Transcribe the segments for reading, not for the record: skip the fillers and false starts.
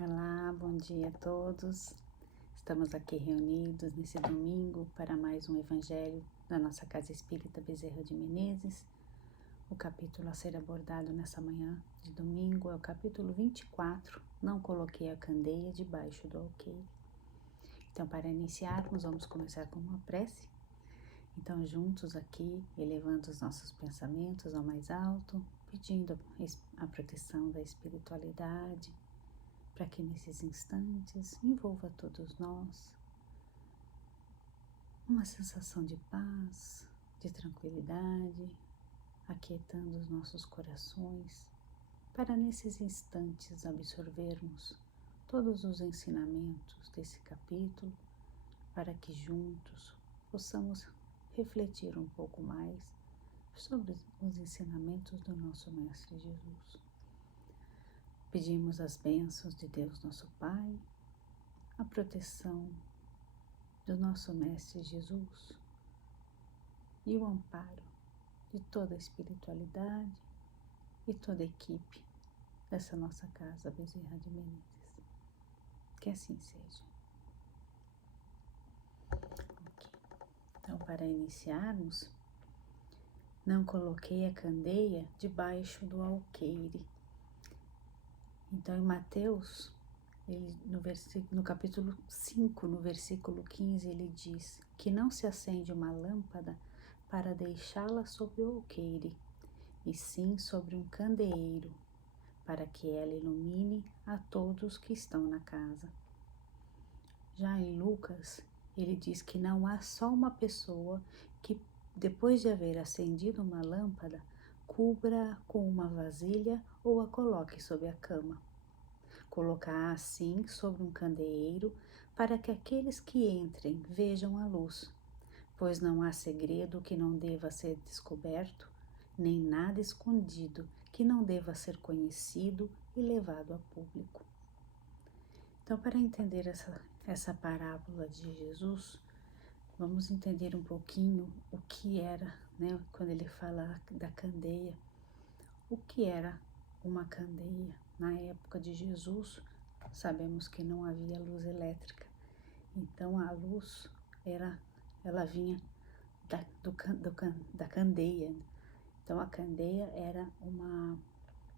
Olá, bom dia a todos. Estamos aqui reunidos nesse domingo para mais um Evangelho da nossa Casa Espírita Bezerra de Menezes. O capítulo a ser abordado nessa manhã de domingo é o capítulo 24. Não coloquei a candeia debaixo do alqueire. Então, para iniciarmos, vamos começar com uma prece. Então, juntos aqui, elevando os nossos pensamentos ao mais alto, pedindo a proteção da espiritualidade, para que nesses instantes envolva todos nós uma sensação de paz, de tranquilidade, aquietando os nossos corações, para nesses instantes absorvermos todos os ensinamentos desse capítulo, para que juntos possamos refletir um pouco mais sobre os ensinamentos do nosso Mestre Jesus. Pedimos as bênçãos de Deus nosso Pai, a proteção do nosso Mestre Jesus e o amparo de toda a espiritualidade e toda a equipe dessa nossa casa Bezerra de Menezes. Que assim seja. Okay. Então, para iniciarmos, não coloquei a candeia debaixo do alqueire. Então, em Mateus, no capítulo 5, no versículo 15, ele diz que não se acende uma lâmpada para deixá-la sobre o alqueire, e sim sobre um candeeiro, para que ela ilumine a todos que estão na casa. Já em Lucas, ele diz que não há só uma pessoa que, depois de haver acendido uma lâmpada, cubra com uma vasilha ou a coloque sobre a cama. Colocar assim sobre um candeeiro, para que aqueles que entrem vejam a luz, pois não há segredo que não deva ser descoberto, nem nada escondido que não deva ser conhecido e levado a público. Então, para entender essa parábola de Jesus, vamos entender um pouquinho o que era, né, quando ele fala da candeia, o que era uma candeia. Na época de Jesus, sabemos que não havia luz elétrica, então a luz ela vinha da candeia. Então a candeia era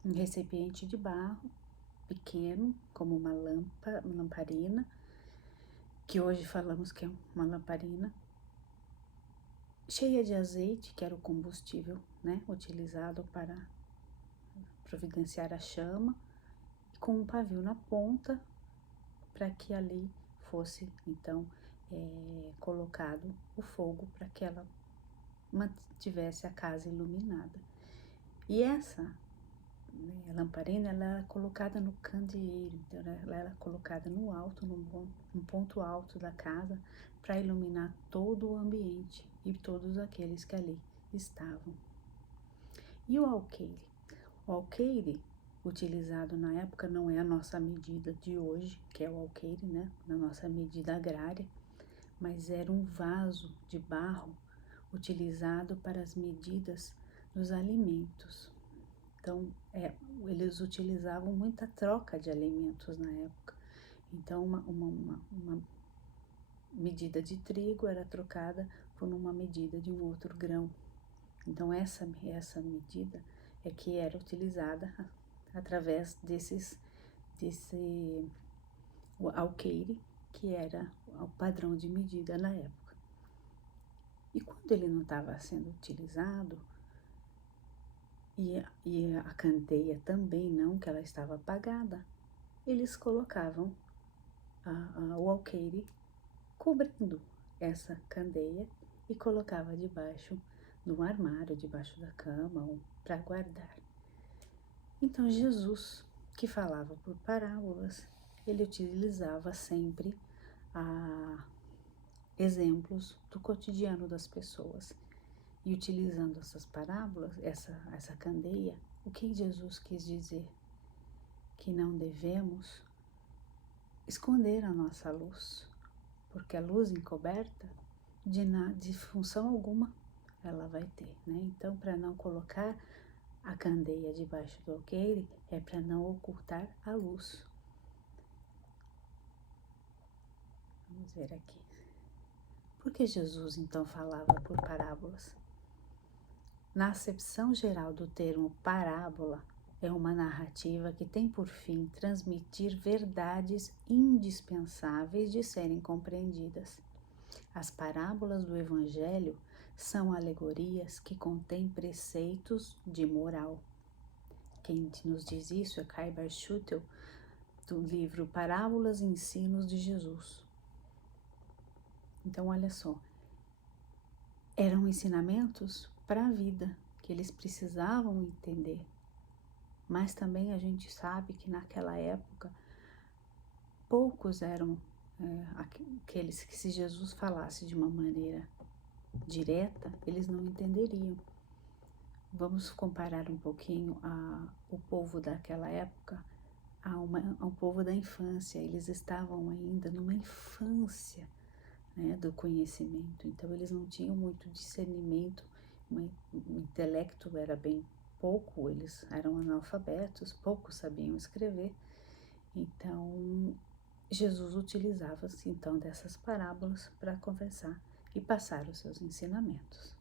um recipiente de barro pequeno, como uma lamparina, que hoje falamos que é uma lamparina, cheia de azeite, que era o combustível, né, utilizado para providenciar a chama, com um pavio na ponta, para que ali fosse então colocado o fogo, para que ela mantivesse a casa iluminada. E essa lamparina, ela era colocada no candeeiro, então ela era colocada no alto, num ponto alto da casa, para iluminar todo o ambiente e todos aqueles que ali estavam. E o alqueire? O alqueire, utilizado na época, não é a nossa medida de hoje, que é o alqueire, né, na nossa medida agrária, mas era um vaso de barro utilizado para as medidas dos alimentos. Então, eles utilizavam muita troca de alimentos na época. Então, uma medida de trigo era trocada por uma medida de um outro grão. Então, essa medida é que era utilizada através desse alqueire, que era o padrão de medida na época. E quando ele não estava sendo utilizado, e a candeia também não, que ela estava apagada, eles colocavam o alqueire cobrindo essa candeia e colocava debaixo do armário, debaixo da cama, para guardar. Então Jesus, que falava por parábolas, ele utilizava sempre exemplos do cotidiano das pessoas. E utilizando essas parábolas, essa candeia, o que Jesus quis dizer? Que não devemos esconder a nossa luz, porque a luz encoberta, de função alguma, ela vai ter, né? Então, para não colocar a candeia debaixo do alqueire, é para não ocultar a luz. Vamos ver aqui. Por que Jesus então falava por parábolas? Na acepção geral do termo parábola, é uma narrativa que tem por fim transmitir verdades indispensáveis de serem compreendidas. As parábolas do Evangelho são alegorias que contêm preceitos de moral. Quem nos diz isso é Kai Bar-Schutel, do livro Parábolas e Ensinos de Jesus. Então, olha só, eram ensinamentos para a vida, que eles precisavam entender. Mas também a gente sabe que naquela época, poucos eram aqueles que, se Jesus falasse de uma maneira direta, eles não entenderiam. Vamos comparar um pouquinho o povo daquela época ao povo da infância. Eles estavam ainda numa infância, né, do conhecimento, então eles não tinham muito discernimento, o intelecto era bem pouco, eles eram analfabetos, poucos sabiam escrever. Então Jesus utilizava-se então dessas parábolas para conversar e passar os seus ensinamentos.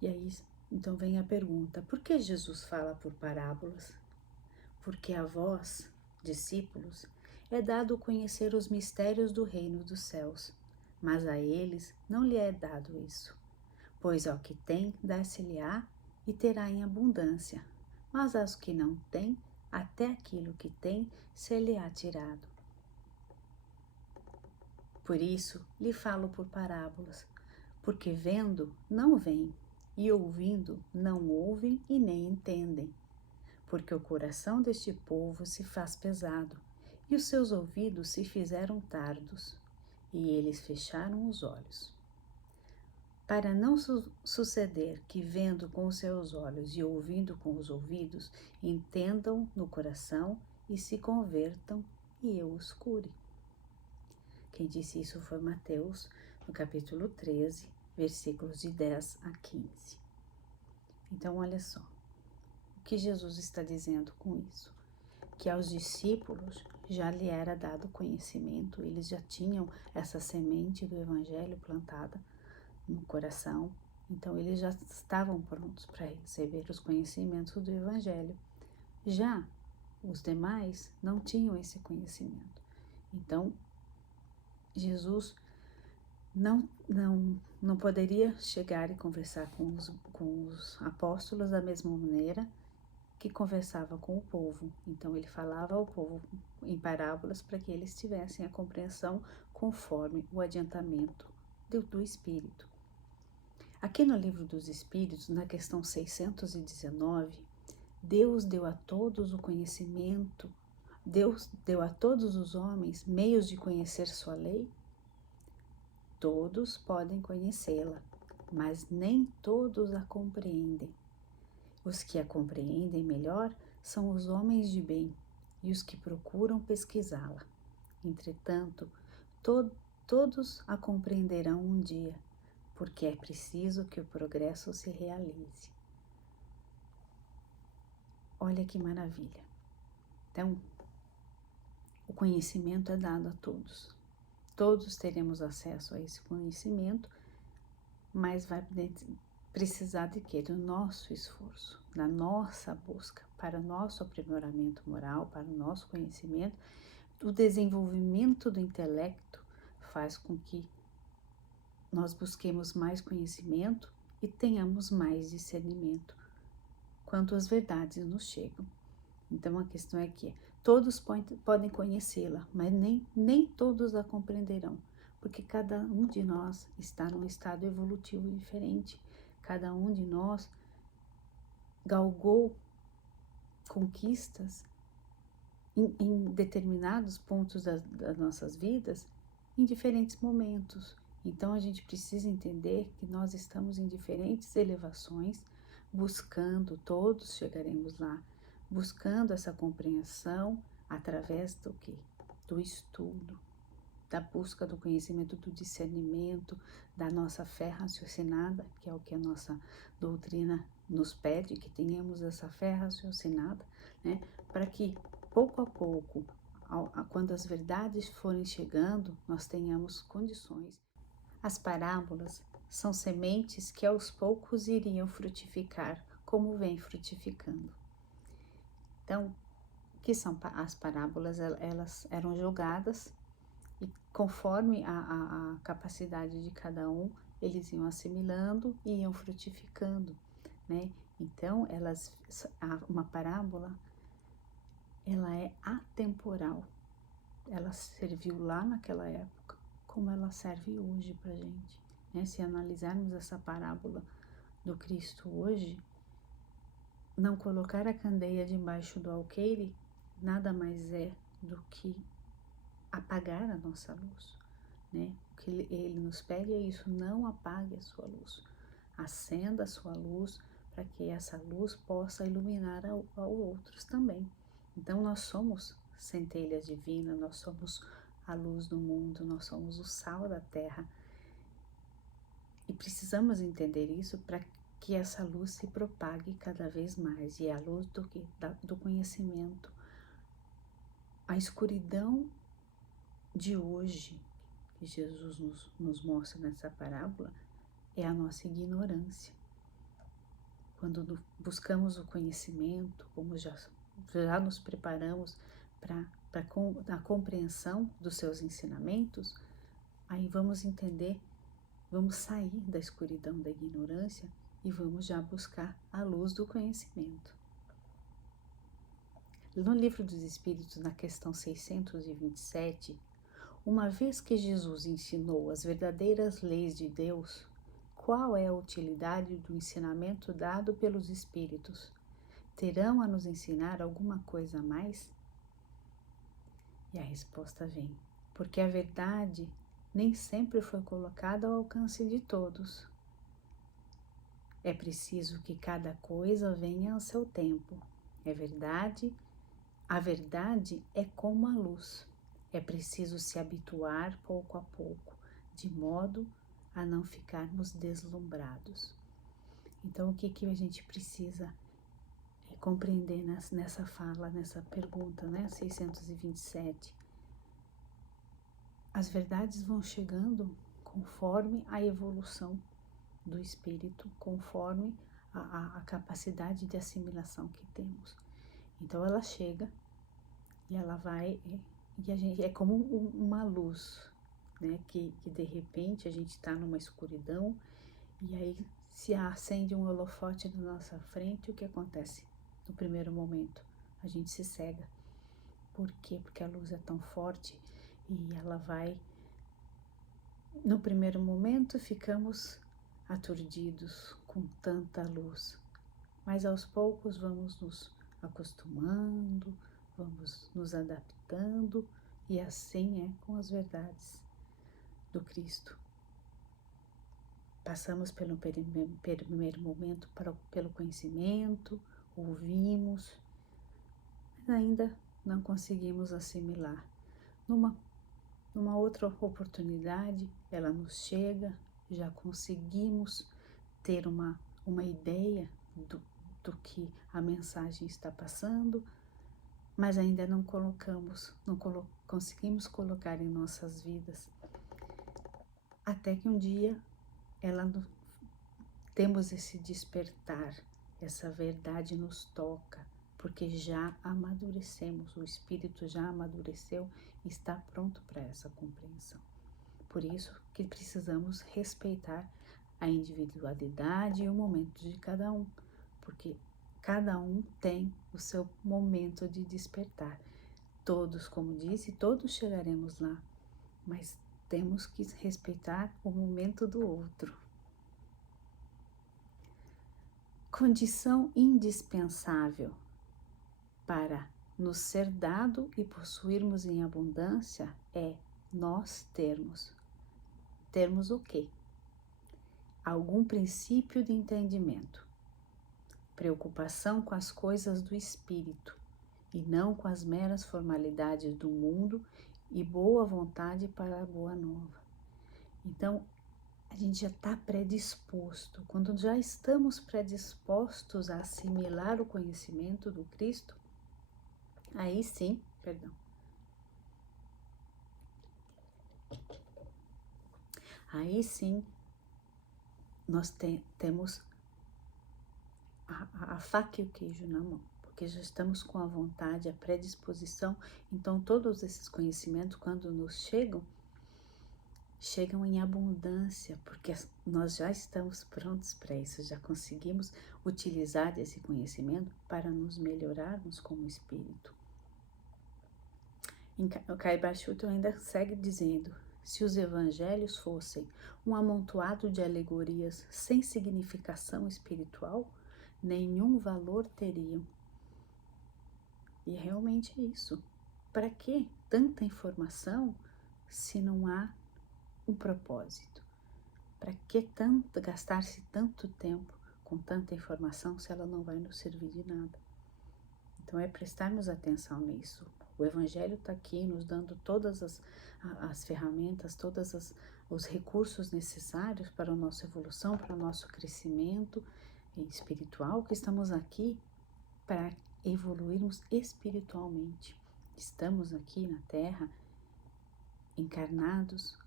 E aí, então vem a pergunta: por que Jesus fala por parábolas? Porque a vós, discípulos, é dado conhecer os mistérios do reino dos céus, mas a eles não lhe é dado isso. Pois ao que tem, dar-se-lhe-á e terá em abundância, mas aos que não têm, até aquilo que tem, ser-lhe-á tirado. Por isso lhe falo por parábolas, porque vendo, não veem, e ouvindo, não ouvem e nem entendem. Porque o coração deste povo se faz pesado, e os seus ouvidos se fizeram tardos, e eles fecharam os olhos. Para não suceder que, vendo com os seus olhos e ouvindo com os ouvidos, entendam no coração e se convertam, e eu os cure. Quem disse isso foi Mateus, no capítulo 13, versículos de 10 a 15. Então, olha só. O que Jesus está dizendo com isso? Que aos discípulos já lhe era dado conhecimento, eles já tinham essa semente do Evangelho plantada no coração, então eles já estavam prontos para receber os conhecimentos do Evangelho. Já os demais não tinham esse conhecimento. Então, Jesus não poderia chegar e conversar com os apóstolos da mesma maneira que conversava com o povo. Então ele falava ao povo em parábolas para que eles tivessem a compreensão conforme o adiantamento do Espírito. Aqui no Livro dos Espíritos, na questão 619, Deus deu a todos o conhecimento, Deus deu a todos os homens meios de conhecer sua lei. Todos podem conhecê-la, mas nem todos a compreendem. Os que a compreendem melhor são os homens de bem e os que procuram pesquisá-la. Entretanto, todos a compreenderão um dia, porque é preciso que o progresso se realize. Olha que maravilha! Então, o conhecimento é dado a todos. Todos teremos acesso a esse conhecimento, mas vai precisar de quê? Do nosso esforço, da nossa busca para o nosso aprimoramento moral, para o nosso conhecimento. O desenvolvimento do intelecto faz com que nós busquemos mais conhecimento e tenhamos mais discernimento quanto às verdades nos chegam. Então a questão é que todos podem conhecê-la, mas nem todos a compreenderão, porque cada um de nós está num estado evolutivo diferente. Cada um de nós galgou conquistas em determinados pontos das nossas vidas em diferentes momentos. Então a gente precisa entender que nós estamos em diferentes elevações, buscando, todos chegaremos lá, buscando essa compreensão através do quê? Do estudo, da busca do conhecimento, do discernimento, da nossa fé raciocinada, que é o que a nossa doutrina nos pede, que tenhamos essa fé raciocinada, né? Para que pouco a pouco quando as verdades forem chegando, nós tenhamos condições. As parábolas são sementes que aos poucos iriam frutificar, como vem frutificando. Então, o que são as parábolas? Elas eram jogadas e conforme a capacidade de cada um, eles iam assimilando e iam frutificando, né? Então, uma parábola, ela é atemporal. Ela serviu lá naquela época, como ela serve hoje pra gente, né? Se analisarmos essa parábola do Cristo hoje, não colocar a candeia debaixo do alqueire nada mais é do que apagar a nossa luz, né? O que ele nos pede é isso: não apague a sua luz, acenda a sua luz para que essa luz possa iluminar a outros também. Então nós somos centelhas divinas, nós somos a luz do mundo, nós somos o sal da terra e precisamos entender isso para que essa luz se propague cada vez mais, e é a luz do conhecimento. A escuridão de hoje, que Jesus nos mostra nessa parábola, é a nossa ignorância. Quando buscamos o conhecimento, como já nos preparamos para a compreensão dos seus ensinamentos, aí vamos entender, vamos sair da escuridão da ignorância e vamos já buscar a luz do conhecimento. No Livro dos Espíritos, na questão 627, uma vez que Jesus ensinou as verdadeiras leis de Deus, qual é a utilidade do ensinamento dado pelos Espíritos? Terão a nos ensinar alguma coisa a mais? E a resposta vem: porque a verdade nem sempre foi colocada ao alcance de todos. É preciso que cada coisa venha ao seu tempo. A verdade é como a luz. É preciso se habituar pouco a pouco, de modo a não ficarmos deslumbrados. Então, o que a gente precisa compreender nessa fala, nessa pergunta, né? 627. As verdades vão chegando conforme a evolução do espírito, conforme a capacidade de assimilação que temos. Então ela chega e ela vai, e a gente é como uma luz, né? Que de repente a gente está numa escuridão e aí se acende um holofote na nossa frente. O que acontece? No primeiro momento a gente se cega. Por quê? Porque a luz é tão forte e ela vai. No primeiro momento ficamos aturdidos com tanta luz, mas aos poucos vamos nos acostumando, vamos nos adaptando, e assim é com as verdades do Cristo. Passamos pelo primeiro momento pelo conhecimento, ouvimos, mas ainda não conseguimos assimilar. Numa outra oportunidade, ela nos chega, já conseguimos ter uma ideia do que a mensagem está passando, mas ainda não conseguimos colocar em nossas vidas. Até que um dia temos esse despertar, essa verdade nos toca, porque já amadurecemos, o espírito já amadureceu e está pronto para essa compreensão. Por isso que precisamos respeitar a individualidade e o momento de cada um, porque cada um tem o seu momento de despertar. Todos, como disse, todos chegaremos lá, mas temos que respeitar o momento do outro. Condição indispensável para nos ser dado e possuirmos em abundância é nós termos o quê? Algum princípio de entendimento, preocupação com as coisas do espírito e não com as meras formalidades do mundo, e boa vontade para a boa nova. Então, a gente já está predisposto. Quando já estamos predispostos a assimilar o conhecimento do Cristo, aí sim, Aí sim, nós temos a faca e o queijo na mão, porque já estamos com a vontade, a predisposição. Então, todos esses conhecimentos, quando nos chegam em abundância, porque nós já estamos prontos para isso, já conseguimos utilizar esse conhecimento para nos melhorarmos como espírito. O Caibar Schutel ainda segue dizendo: se os evangelhos fossem um amontoado de alegorias sem significação espiritual, nenhum valor teriam. E é realmente isso. Para que tanta informação se não há um propósito? Para que gastar-se tanto tempo com tanta informação se ela não vai nos servir de nada? Então é prestarmos atenção nisso. O Evangelho está aqui nos dando todas as ferramentas, os recursos necessários para a nossa evolução, para o nosso crescimento espiritual, que estamos aqui para evoluirmos espiritualmente. Estamos aqui na Terra encarnados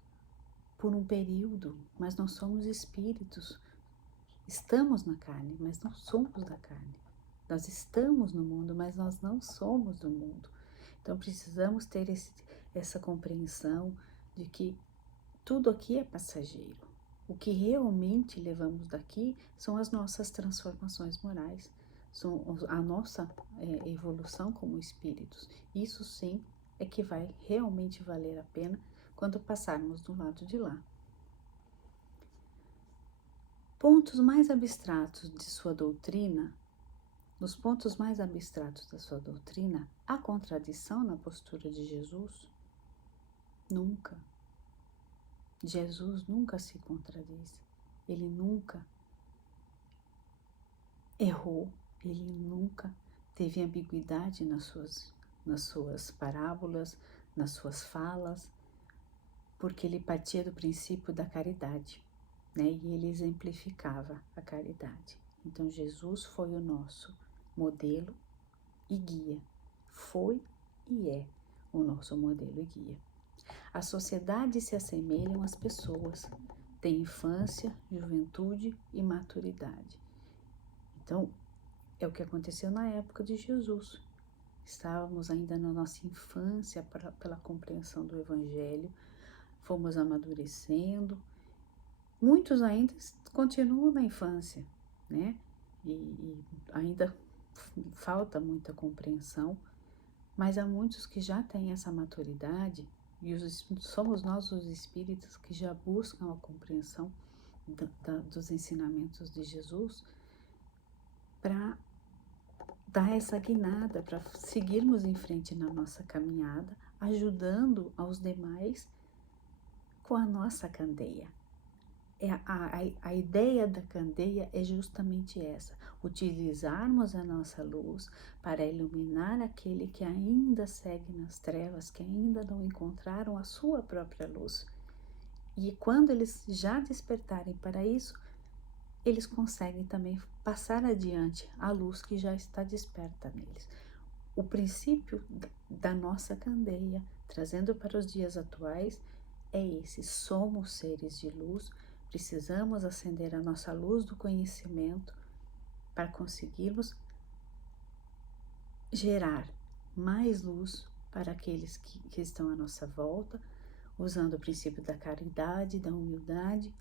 por um período, mas nós somos espíritos. Estamos na carne, mas não somos da carne. Nós estamos no mundo, mas nós não somos do mundo. Então precisamos ter essa compreensão de que tudo aqui é passageiro. O que realmente levamos daqui são as nossas transformações morais, são a nossa evolução como espíritos. Isso sim é que vai realmente valer a pena quando passarmos do lado de lá. Pontos mais abstratos de sua doutrina. Nos pontos mais abstratos da sua doutrina, há contradição na postura de Jesus? Nunca. Jesus nunca se contradiz. Ele nunca errou. Ele nunca teve ambiguidade nas suas parábolas, nas suas falas, porque ele partia do princípio da caridade, né? E ele exemplificava a caridade. Então Jesus foi o nosso modelo e guia. Foi e é o nosso modelo e guia. A sociedade se assemelham às pessoas, tem infância, juventude e maturidade. Então, é o que aconteceu na época de Jesus. Estávamos ainda na nossa infância pela compreensão do Evangelho, fomos amadurecendo. Muitos ainda continuam na infância, né? E ainda falta muita compreensão, mas há muitos que já têm essa maturidade e somos nós os espíritos que já buscam a compreensão dos ensinamentos de Jesus para dar essa guinada, para seguirmos em frente na nossa caminhada, ajudando aos demais com a nossa candeia. A ideia da candeia é justamente essa: utilizarmos a nossa luz para iluminar aquele que ainda segue nas trevas, que ainda não encontraram a sua própria luz. E quando eles já despertarem para isso, eles conseguem também passar adiante a luz que já está desperta neles. O princípio da nossa candeia, trazendo para os dias atuais, é esse: somos seres de luz. Precisamos acender a nossa luz do conhecimento para conseguirmos gerar mais luz para aqueles que estão à nossa volta, usando o princípio da caridade, da humildade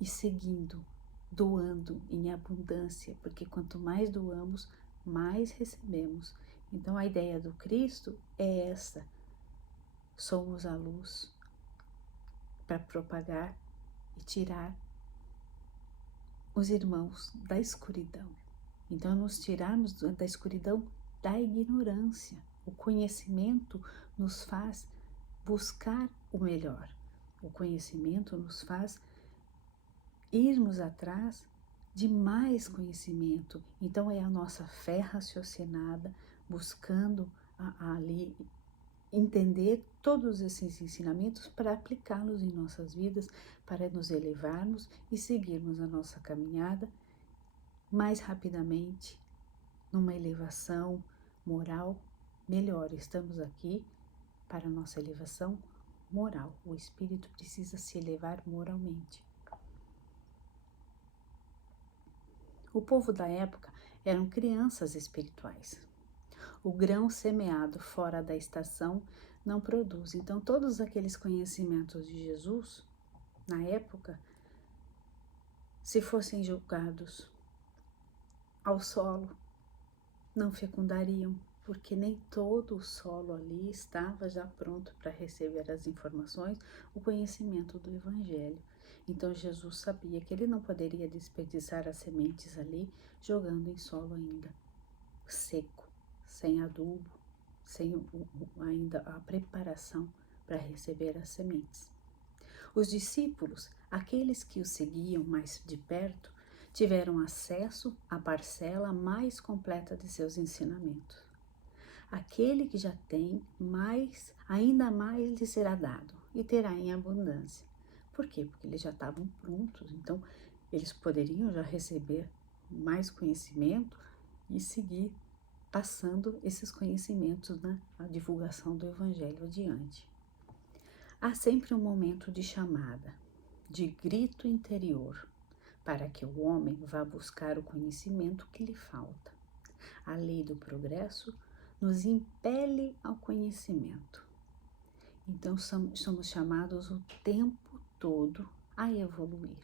e seguindo, doando em abundância, porque quanto mais doamos, mais recebemos. Então a ideia do Cristo é essa: somos a luz para propagar e tirar os irmãos da escuridão. Então, nos tirarmos da escuridão da ignorância. O conhecimento nos faz buscar o melhor. O conhecimento nos faz irmos atrás de mais conhecimento. Então, é a nossa fé raciocinada, buscando ali entender todos esses ensinamentos para aplicá-los em nossas vidas, para nos elevarmos e seguirmos a nossa caminhada mais rapidamente, numa elevação moral melhor. Estamos aqui para a nossa elevação moral. O espírito precisa se elevar moralmente. O povo da época eram crianças espirituais. O grão semeado fora da estação não produz. Então, todos aqueles conhecimentos de Jesus, na época, se fossem jogados ao solo, não fecundariam, porque nem todo o solo ali estava já pronto para receber as informações, o conhecimento do Evangelho. Então Jesus sabia que ele não poderia desperdiçar as sementes ali, jogando em solo ainda seco, sem adubo, sem ainda a preparação para receber as sementes. Os discípulos, aqueles que o seguiam mais de perto, tiveram acesso à parcela mais completa de seus ensinamentos. Aquele que já tem, ainda mais lhe será dado, e terá em abundância. Por quê? Porque eles já estavam prontos, então eles poderiam já receber mais conhecimento e seguir passando esses conhecimentos na divulgação do Evangelho adiante. Há sempre um momento de chamada, de grito interior, para que o homem vá buscar o conhecimento que lhe falta. A lei do progresso nos impele ao conhecimento. Então, somos chamados o tempo todo a evoluir.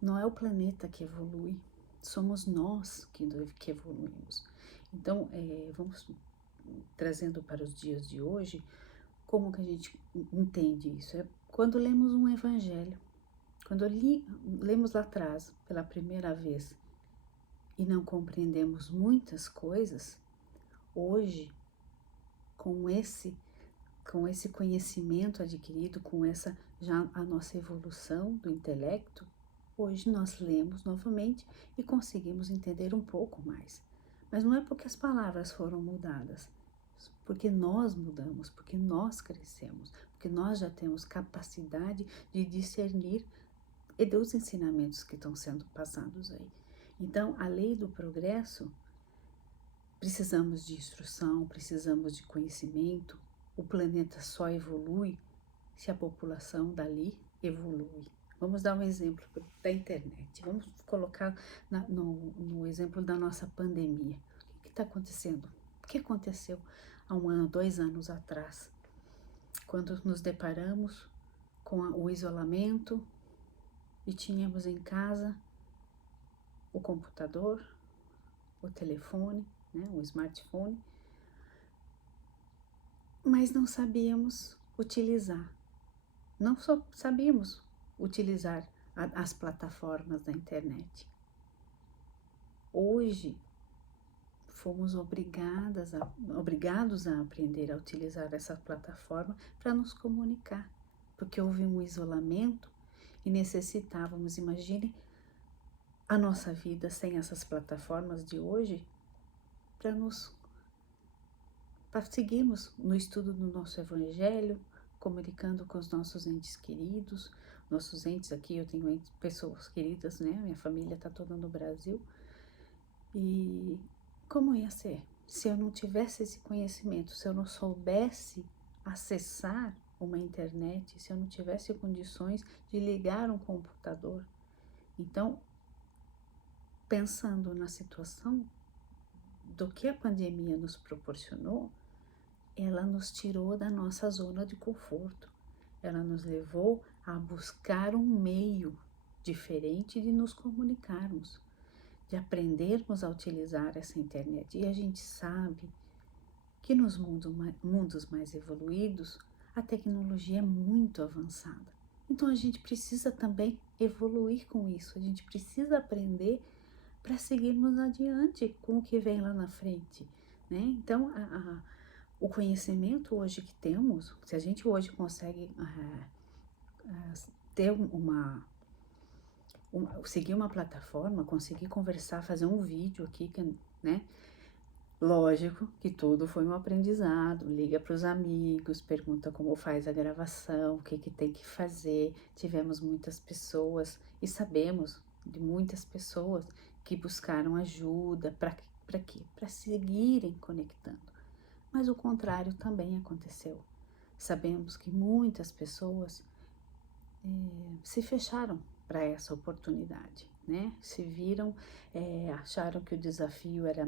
Não é o planeta que evolui, somos nós que evoluímos. Então, vamos trazendo para os dias de hoje, como que a gente entende isso? É quando lemos um evangelho, quando lemos lá atrás pela primeira vez e não compreendemos muitas coisas, hoje, com esse conhecimento adquirido, com essa já a nossa evolução do intelecto, hoje nós lemos novamente e conseguimos entender um pouco mais. Mas não é porque as palavras foram mudadas, porque nós mudamos, porque nós crescemos, porque nós já temos capacidade de discernir e dos ensinamentos que estão sendo passados aí. Então, a lei do progresso, precisamos de instrução, precisamos de conhecimento. O planeta só evolui se a população dali evolui. Vamos dar um exemplo da internet. Vamos colocar no exemplo da nossa pandemia. O que está acontecendo? O que aconteceu há 1 ano, 2 anos atrás? Quando nos deparamos com o isolamento e tínhamos em casa o computador, o telefone, né, o smartphone, mas não sabíamos utilizar. Não só sabíamos utilizar as plataformas da internet. Hoje, fomos obrigados a aprender a utilizar essa plataforma para nos comunicar, porque houve um isolamento e necessitávamos, imagine a nossa vida sem essas plataformas de hoje, para seguirmos no estudo do nosso Evangelho, comunicando com os nossos entes queridos, nossos entes aqui, eu tenho pessoas queridas, né? Minha família está toda no Brasil. E como ia ser? Se eu não tivesse esse conhecimento, se eu não soubesse acessar uma internet, se eu não tivesse condições de ligar um computador. Então, pensando na situação do que a pandemia nos proporcionou, ela nos tirou da nossa zona de conforto. Ela nos levou a buscar um meio diferente de nos comunicarmos, de aprendermos a utilizar essa internet. E a gente sabe que nos mundos mais evoluídos, a tecnologia é muito avançada. Então a gente precisa também evoluir com isso, a gente precisa aprender para seguirmos adiante com o que vem lá na frente, né? Então o conhecimento hoje que temos, se a gente hoje consegue ter seguir uma plataforma, conseguir conversar, fazer um vídeo aqui, né? Lógico que tudo foi um aprendizado, liga para os amigos, pergunta como faz a gravação, o que tem que fazer. Tivemos muitas pessoas e sabemos de muitas pessoas que buscaram ajuda, para quê? Para seguirem conectando. Mas o contrário também aconteceu. Sabemos que muitas pessoas se fecharam para essa oportunidade, né? Se viram, acharam que o desafio era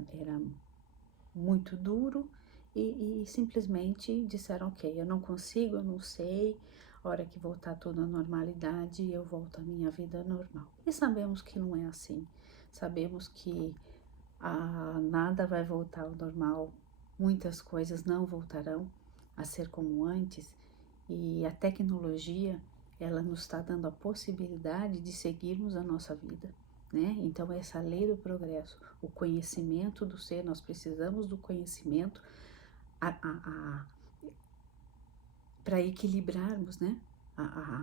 muito duro e simplesmente disseram, ok, eu não consigo, eu não sei, a hora que voltar tudo à normalidade, eu volto à minha vida normal. E sabemos que não é assim, sabemos que nada vai voltar ao normal, muitas coisas não voltarão a ser como antes, e a tecnologia, ela nos está dando a possibilidade de seguirmos a nossa vida, né? Então, essa lei do progresso, o conhecimento do ser, nós precisamos do conhecimento para equilibrarmos, né?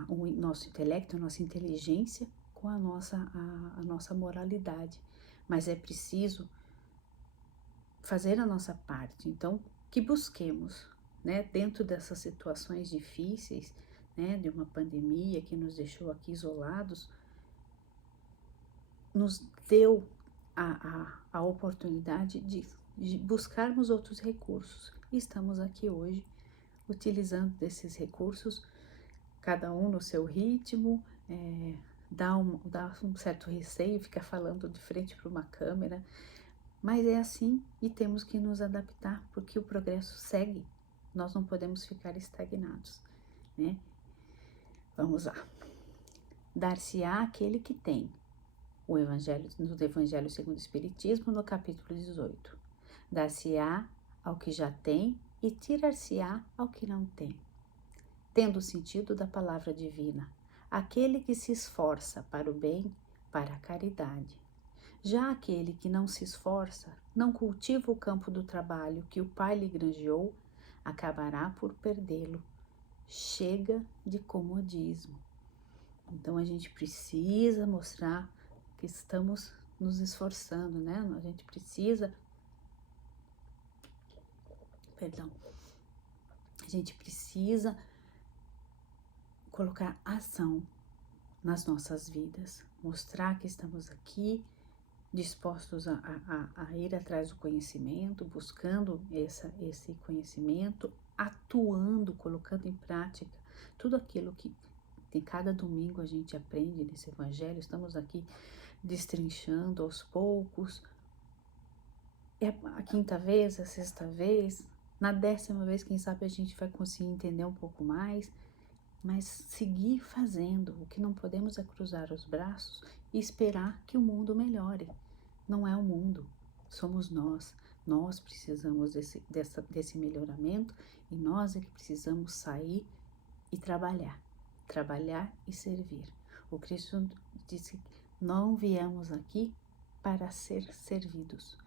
O nosso intelecto, a nossa inteligência com a nossa moralidade. Mas é preciso fazer a nossa parte. Então, que busquemos, né? Dentro dessas situações difíceis, né? De uma pandemia que nos deixou aqui isolados, nos deu a oportunidade de buscarmos outros recursos. E estamos aqui hoje utilizando desses recursos, cada um no seu ritmo, dá um certo receio ficar falando de frente para uma câmera, mas é assim e temos que nos adaptar, porque o progresso segue, nós não podemos ficar estagnados, né? Vamos lá. Dar-se-á aquele que tem. O Evangelho, no Evangelho segundo o Espiritismo, no capítulo 18. Dar-se-á ao que já tem e tirar-se-á ao que não tem. Tendo o sentido da palavra divina, aquele que se esforça para o bem, para a caridade. Já aquele que não se esforça, não cultiva o campo do trabalho que o Pai lhe granjeou, acabará por perdê-lo. Chega de comodismo. Então a gente precisa mostrar que estamos nos esforçando, né? A gente precisa, a gente precisa colocar ação nas nossas vidas, mostrar que estamos aqui dispostos a ir atrás do conhecimento, buscando esse conhecimento, atuando, colocando em prática tudo aquilo que em cada domingo a gente aprende nesse evangelho. Estamos aqui destrinchando aos poucos, a quinta vez, a sexta vez, na 10ª vez, quem sabe a gente vai conseguir entender um pouco mais, mas seguir fazendo. O que não podemos é cruzar os braços e esperar que o mundo melhore. Não é o mundo, somos nós. Nós precisamos desse melhoramento e nós é que precisamos sair e trabalhar e servir. O Cristo disse: não viemos aqui para ser servidos,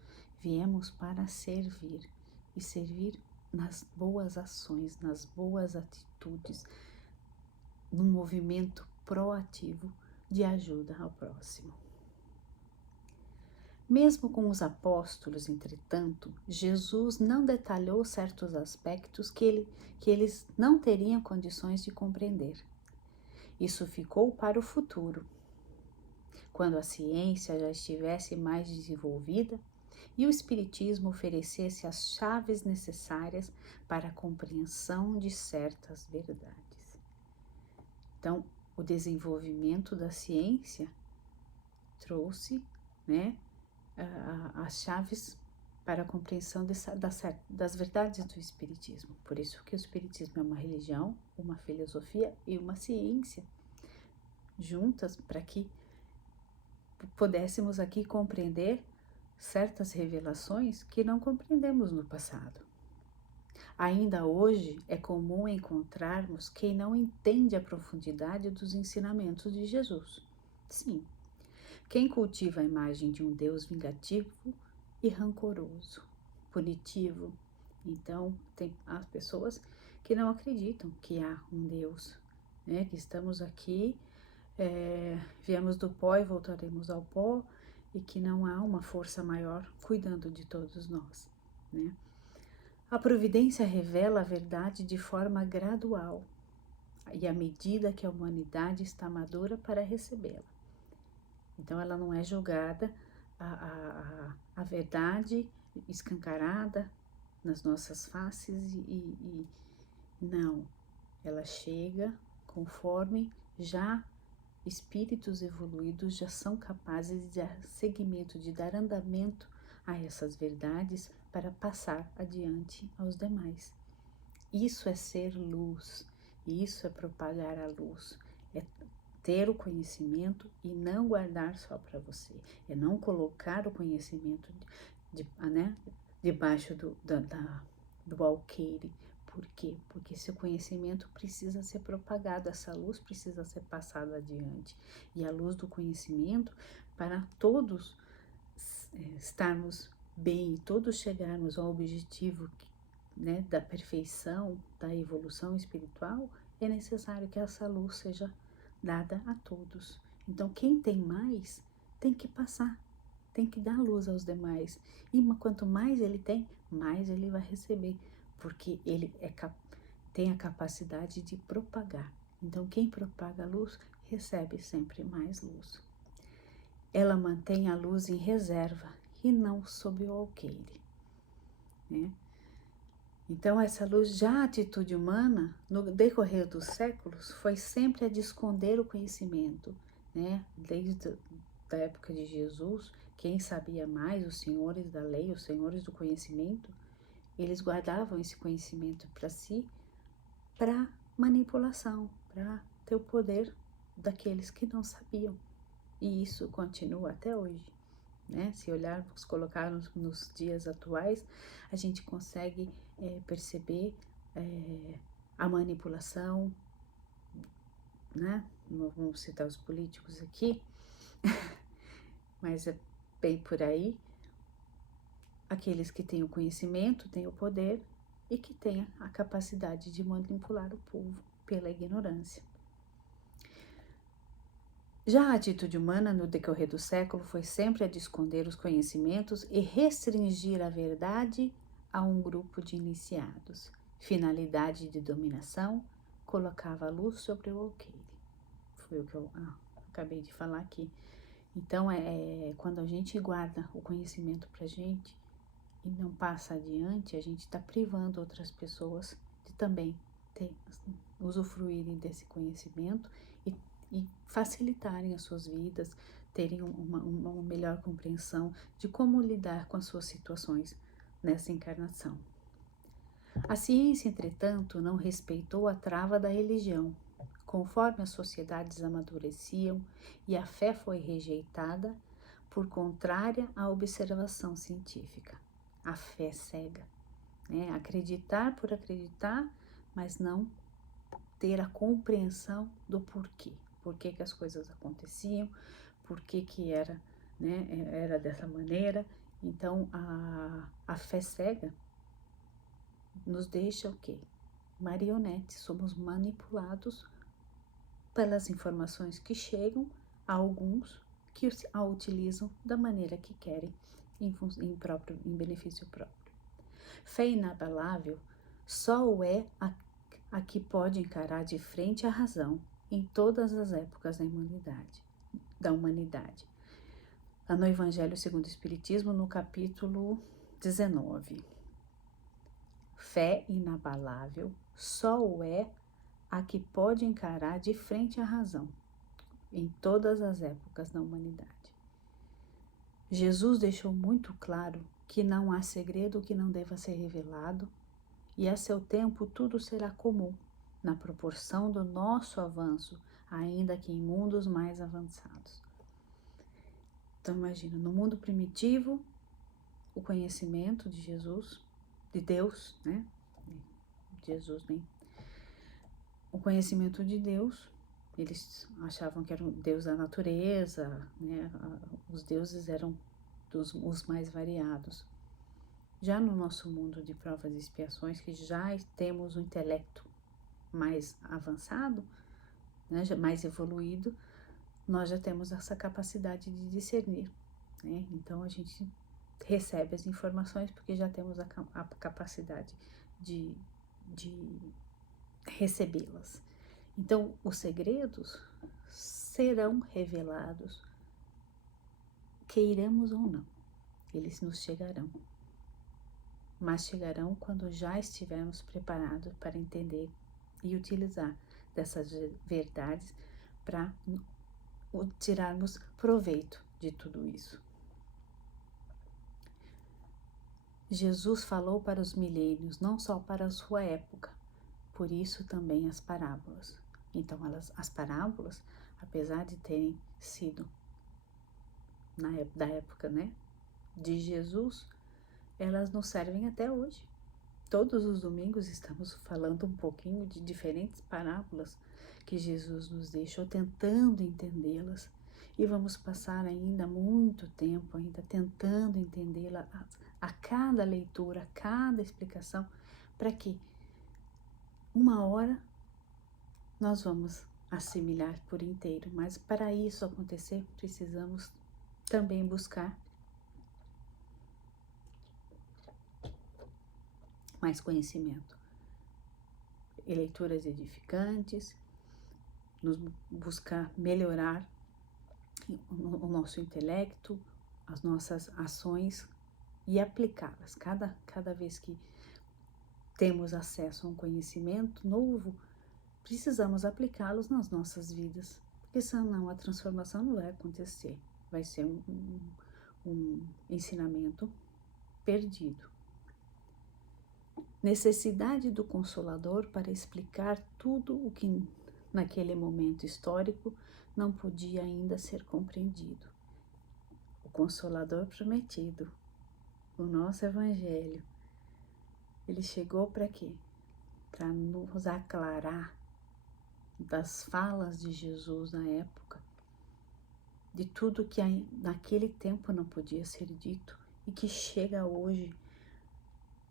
viemos para servir, e servir nas boas ações, nas boas atitudes, num movimento proativo de ajuda ao próximo. Mesmo com os apóstolos, entretanto, Jesus não detalhou certos aspectos que eles não teriam condições de compreender. Isso ficou para o futuro, quando a ciência já estivesse mais desenvolvida e o Espiritismo oferecesse as chaves necessárias para a compreensão de certas verdades. Então, o desenvolvimento da ciência trouxe, né, as chaves para a compreensão das verdades do Espiritismo. Por isso que o Espiritismo é uma religião, uma filosofia e uma ciência juntas, para que pudéssemos aqui compreender certas revelações que não compreendemos no passado. Ainda hoje é comum encontrarmos quem não entende a profundidade dos ensinamentos de Jesus. Sim, quem cultiva a imagem de um Deus vingativo e rancoroso, punitivo. Então, tem as pessoas que não acreditam que há um Deus, né? Que estamos aqui, viemos do pó e voltaremos ao pó, e que não há uma força maior cuidando de todos nós, né? A providência revela a verdade de forma gradual e à medida que a humanidade está madura para recebê-la. Então, ela não é julgada, a verdade escancarada nas nossas faces Não, ela chega conforme já espíritos evoluídos já são capazes de dar seguimento, de dar andamento a essas verdades para passar adiante aos demais. Isso é ser luz, isso é propagar a luz, é ter o conhecimento e não guardar só para você, é não colocar o conhecimento né, debaixo do alqueire. Por quê? Porque esse conhecimento precisa ser propagado, essa luz precisa ser passada adiante. E a luz do conhecimento, para todos estarmos bem, todos chegarmos ao objetivo, né, da perfeição, da evolução espiritual, é necessário que essa luz seja dada a todos. Então, quem tem mais, tem que passar, tem que dar luz aos demais. E quanto mais ele tem, mais ele vai receber, porque ele tem a capacidade de propagar. Então, quem propaga a luz, recebe sempre mais luz. Ela mantém a luz em reserva e não sob o alqueire, né? Então, essa luz, já a atitude humana, no decorrer dos séculos, foi sempre a de esconder o conhecimento, né? Desde a época de Jesus, quem sabia mais, os senhores da lei, os senhores do conhecimento, eles guardavam esse conhecimento para si, para manipulação, para ter o poder daqueles que não sabiam. E isso continua até hoje, né? Se olharmos, colocarmos nos dias atuais, a gente consegue perceber a manipulação, né? Não vamos citar os políticos aqui, mas é bem por aí. Aqueles que têm o conhecimento, têm o poder e que têm a capacidade de manipular o povo pela ignorância. Já a atitude humana no decorrer do século foi sempre a de esconder os conhecimentos e restringir a verdade a um grupo de iniciados. Finalidade de dominação, colocava a luz sobre o alqueire. Foi o que eu acabei de falar aqui. Então, quando a gente guarda o conhecimento pra gente e não passa adiante, a gente está privando outras pessoas de também usufruírem desse conhecimento e facilitarem as suas vidas, terem uma melhor compreensão de como lidar com as suas situações nessa encarnação. A ciência, entretanto, não respeitou a trava da religião. Conforme as sociedades amadureciam e a fé foi rejeitada, por contrária à observação científica. A fé cega, né? Acreditar por acreditar, mas não ter a compreensão do porquê. Por que as coisas aconteciam, por que era, né, era dessa maneira. Então, a fé cega nos deixa o quê? Marionetes, somos manipulados pelas informações que chegam a alguns que a utilizam da maneira que querem, em benefício próprio. Fé inabalável só o é a que pode encarar de frente a razão em todas as épocas da humanidade. No Evangelho segundo o Espiritismo, no capítulo 19. Fé inabalável só o é a que pode encarar de frente a razão em todas as épocas da humanidade. Jesus deixou muito claro que não há segredo que não deva ser revelado, e a seu tempo tudo será comum, na proporção do nosso avanço, ainda que em mundos mais avançados. Então imagina, no mundo primitivo, o conhecimento de Jesus, de Deus, né? Jesus, né? O conhecimento de Deus, eles achavam que era o Deus da natureza, né? Os deuses eram os mais variados. Já no nosso mundo de provas e expiações, que já temos um intelecto mais avançado, né, mais evoluído, nós já temos essa capacidade de discernir, né? Então a gente recebe as informações porque já temos a capacidade de recebê-las. Então os segredos serão revelados, queiramos ou não, eles nos chegarão. mas chegarão quando já estivermos preparados para entender e utilizar dessas verdades para tirarmos proveito de tudo isso. Jesus falou para os milênios, não só para a sua época, por isso também as parábolas. Então, as parábolas, apesar de terem sido da época, né, de Jesus, elas nos servem até hoje. Todos os domingos estamos falando um pouquinho de diferentes parábolas que Jesus nos deixou, tentando entendê-las. E vamos passar ainda muito tempo ainda tentando entendê-la a cada leitura, a cada explicação, para que uma hora nós vamos assimilar por inteiro. Mas para isso acontecer, precisamos também buscar mais conhecimento, e leituras edificantes, nos buscar melhorar o nosso intelecto, as nossas ações e aplicá-las. Cada vez que temos acesso a um conhecimento novo, precisamos aplicá-los nas nossas vidas, porque senão a transformação não vai acontecer, vai ser um ensinamento perdido. Necessidade do Consolador para explicar tudo o que naquele momento histórico não podia ainda ser compreendido. O Consolador prometido, o nosso Evangelho, ele chegou para quê? Para nos aclarar das falas de Jesus na época, de tudo que naquele tempo não podia ser dito e que chega hoje,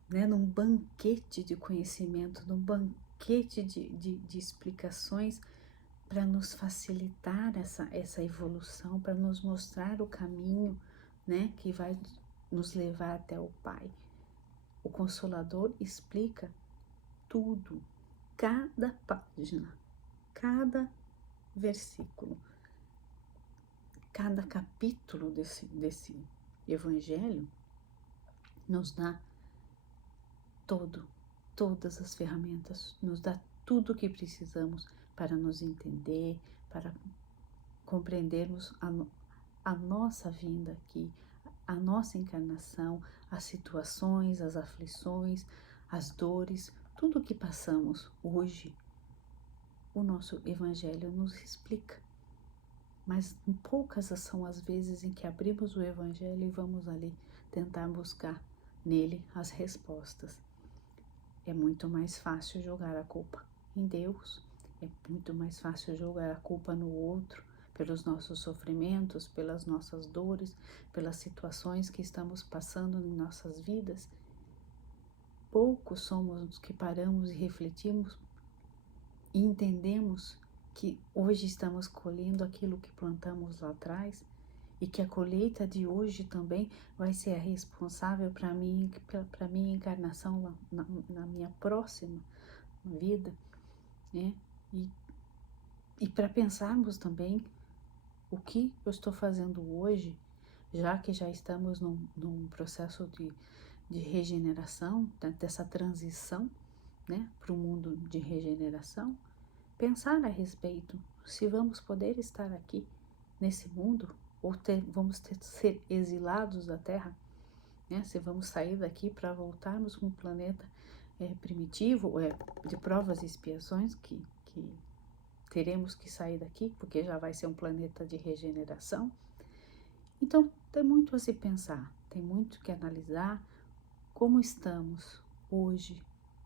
né, num banquete de conhecimento, num banquete de explicações para nos facilitar essa evolução, para nos mostrar o caminho, né, que vai nos levar até o Pai. O Consolador explica tudo, cada página, cada versículo, cada capítulo desse Evangelho nos dá todas as ferramentas, nos dá tudo o que precisamos para nos entender, para compreendermos a nossa vinda aqui, a nossa encarnação, as situações, as aflições, as dores, tudo o que passamos hoje, o nosso Evangelho nos explica. Mas poucas são as vezes em que abrimos o Evangelho e vamos ali tentar buscar nele as respostas. É muito mais fácil jogar a culpa em Deus, é muito mais fácil jogar a culpa no outro, pelos nossos sofrimentos, pelas nossas dores, pelas situações que estamos passando em nossas vidas. Poucos somos os que paramos e refletimos e entendemos que hoje estamos colhendo aquilo que plantamos lá atrás e que a colheita de hoje também vai ser a responsável para minha encarnação na minha próxima vida, né? E para pensarmos também o que eu estou fazendo hoje, já que já estamos num processo de regeneração, dessa transição, né, para o mundo de regeneração, pensar a respeito se vamos poder estar aqui nesse mundo ou vamos ser exilados da Terra, né? Se vamos sair daqui para voltarmos para um planeta primitivo, de provas e expiações, que teremos que sair daqui, porque já vai ser um planeta de regeneração. Então, tem muito a se pensar, tem muito que analisar como estamos hoje,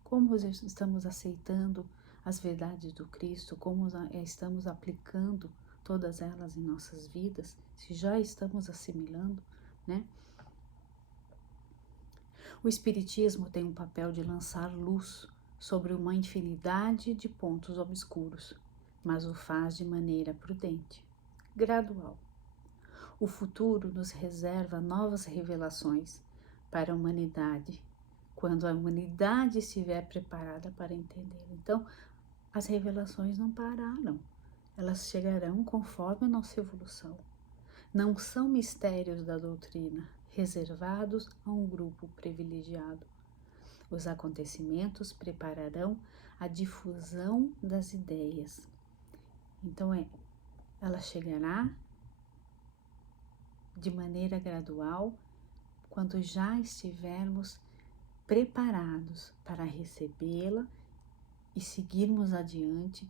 como estamos aceitando as verdades do Cristo, como estamos aplicando todas elas em nossas vidas, se já estamos assimilando, né? O Espiritismo tem um papel de lançar luz sobre uma infinidade de pontos obscuros, mas o faz de maneira prudente, gradual. O futuro nos reserva novas revelações para a humanidade, quando a humanidade estiver preparada para entender. Então, as revelações não pararam, elas chegarão conforme a nossa evolução. Não são mistérios da doutrina reservados a um grupo privilegiado, Os acontecimentos prepararão a difusão das ideias. Então, ela chegará de maneira gradual quando já estivermos preparados para recebê-la e seguirmos adiante,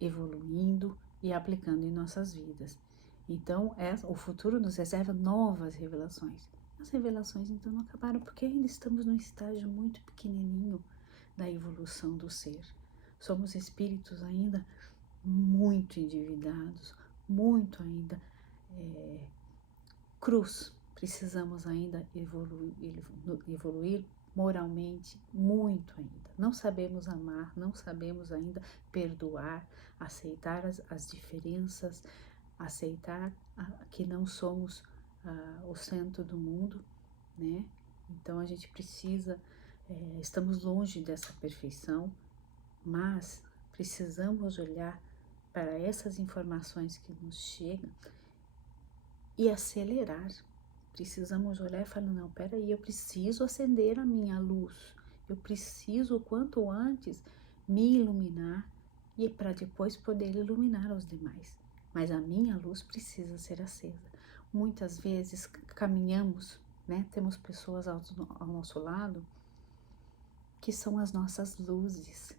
evoluindo e aplicando em nossas vidas. Então, o futuro nos reserva novas revelações. As revelações, então, não acabaram porque ainda estamos num estágio muito pequenininho da evolução do ser. Somos espíritos ainda muito endividados, muito ainda crus. Precisamos ainda evoluir moralmente muito ainda. Não sabemos amar, não sabemos ainda perdoar, aceitar as diferenças, aceitar que não somos o centro do mundo, né? Então a gente precisa, estamos longe dessa perfeição, mas precisamos olhar para essas informações que nos chegam e acelerar. Precisamos olhar e falar, não, peraí, eu preciso acender a minha luz, eu preciso o quanto antes me iluminar e para depois poder iluminar os demais. Mas a minha luz precisa ser acesa. Muitas vezes caminhamos, né? Temos pessoas ao nosso lado que são as nossas luzes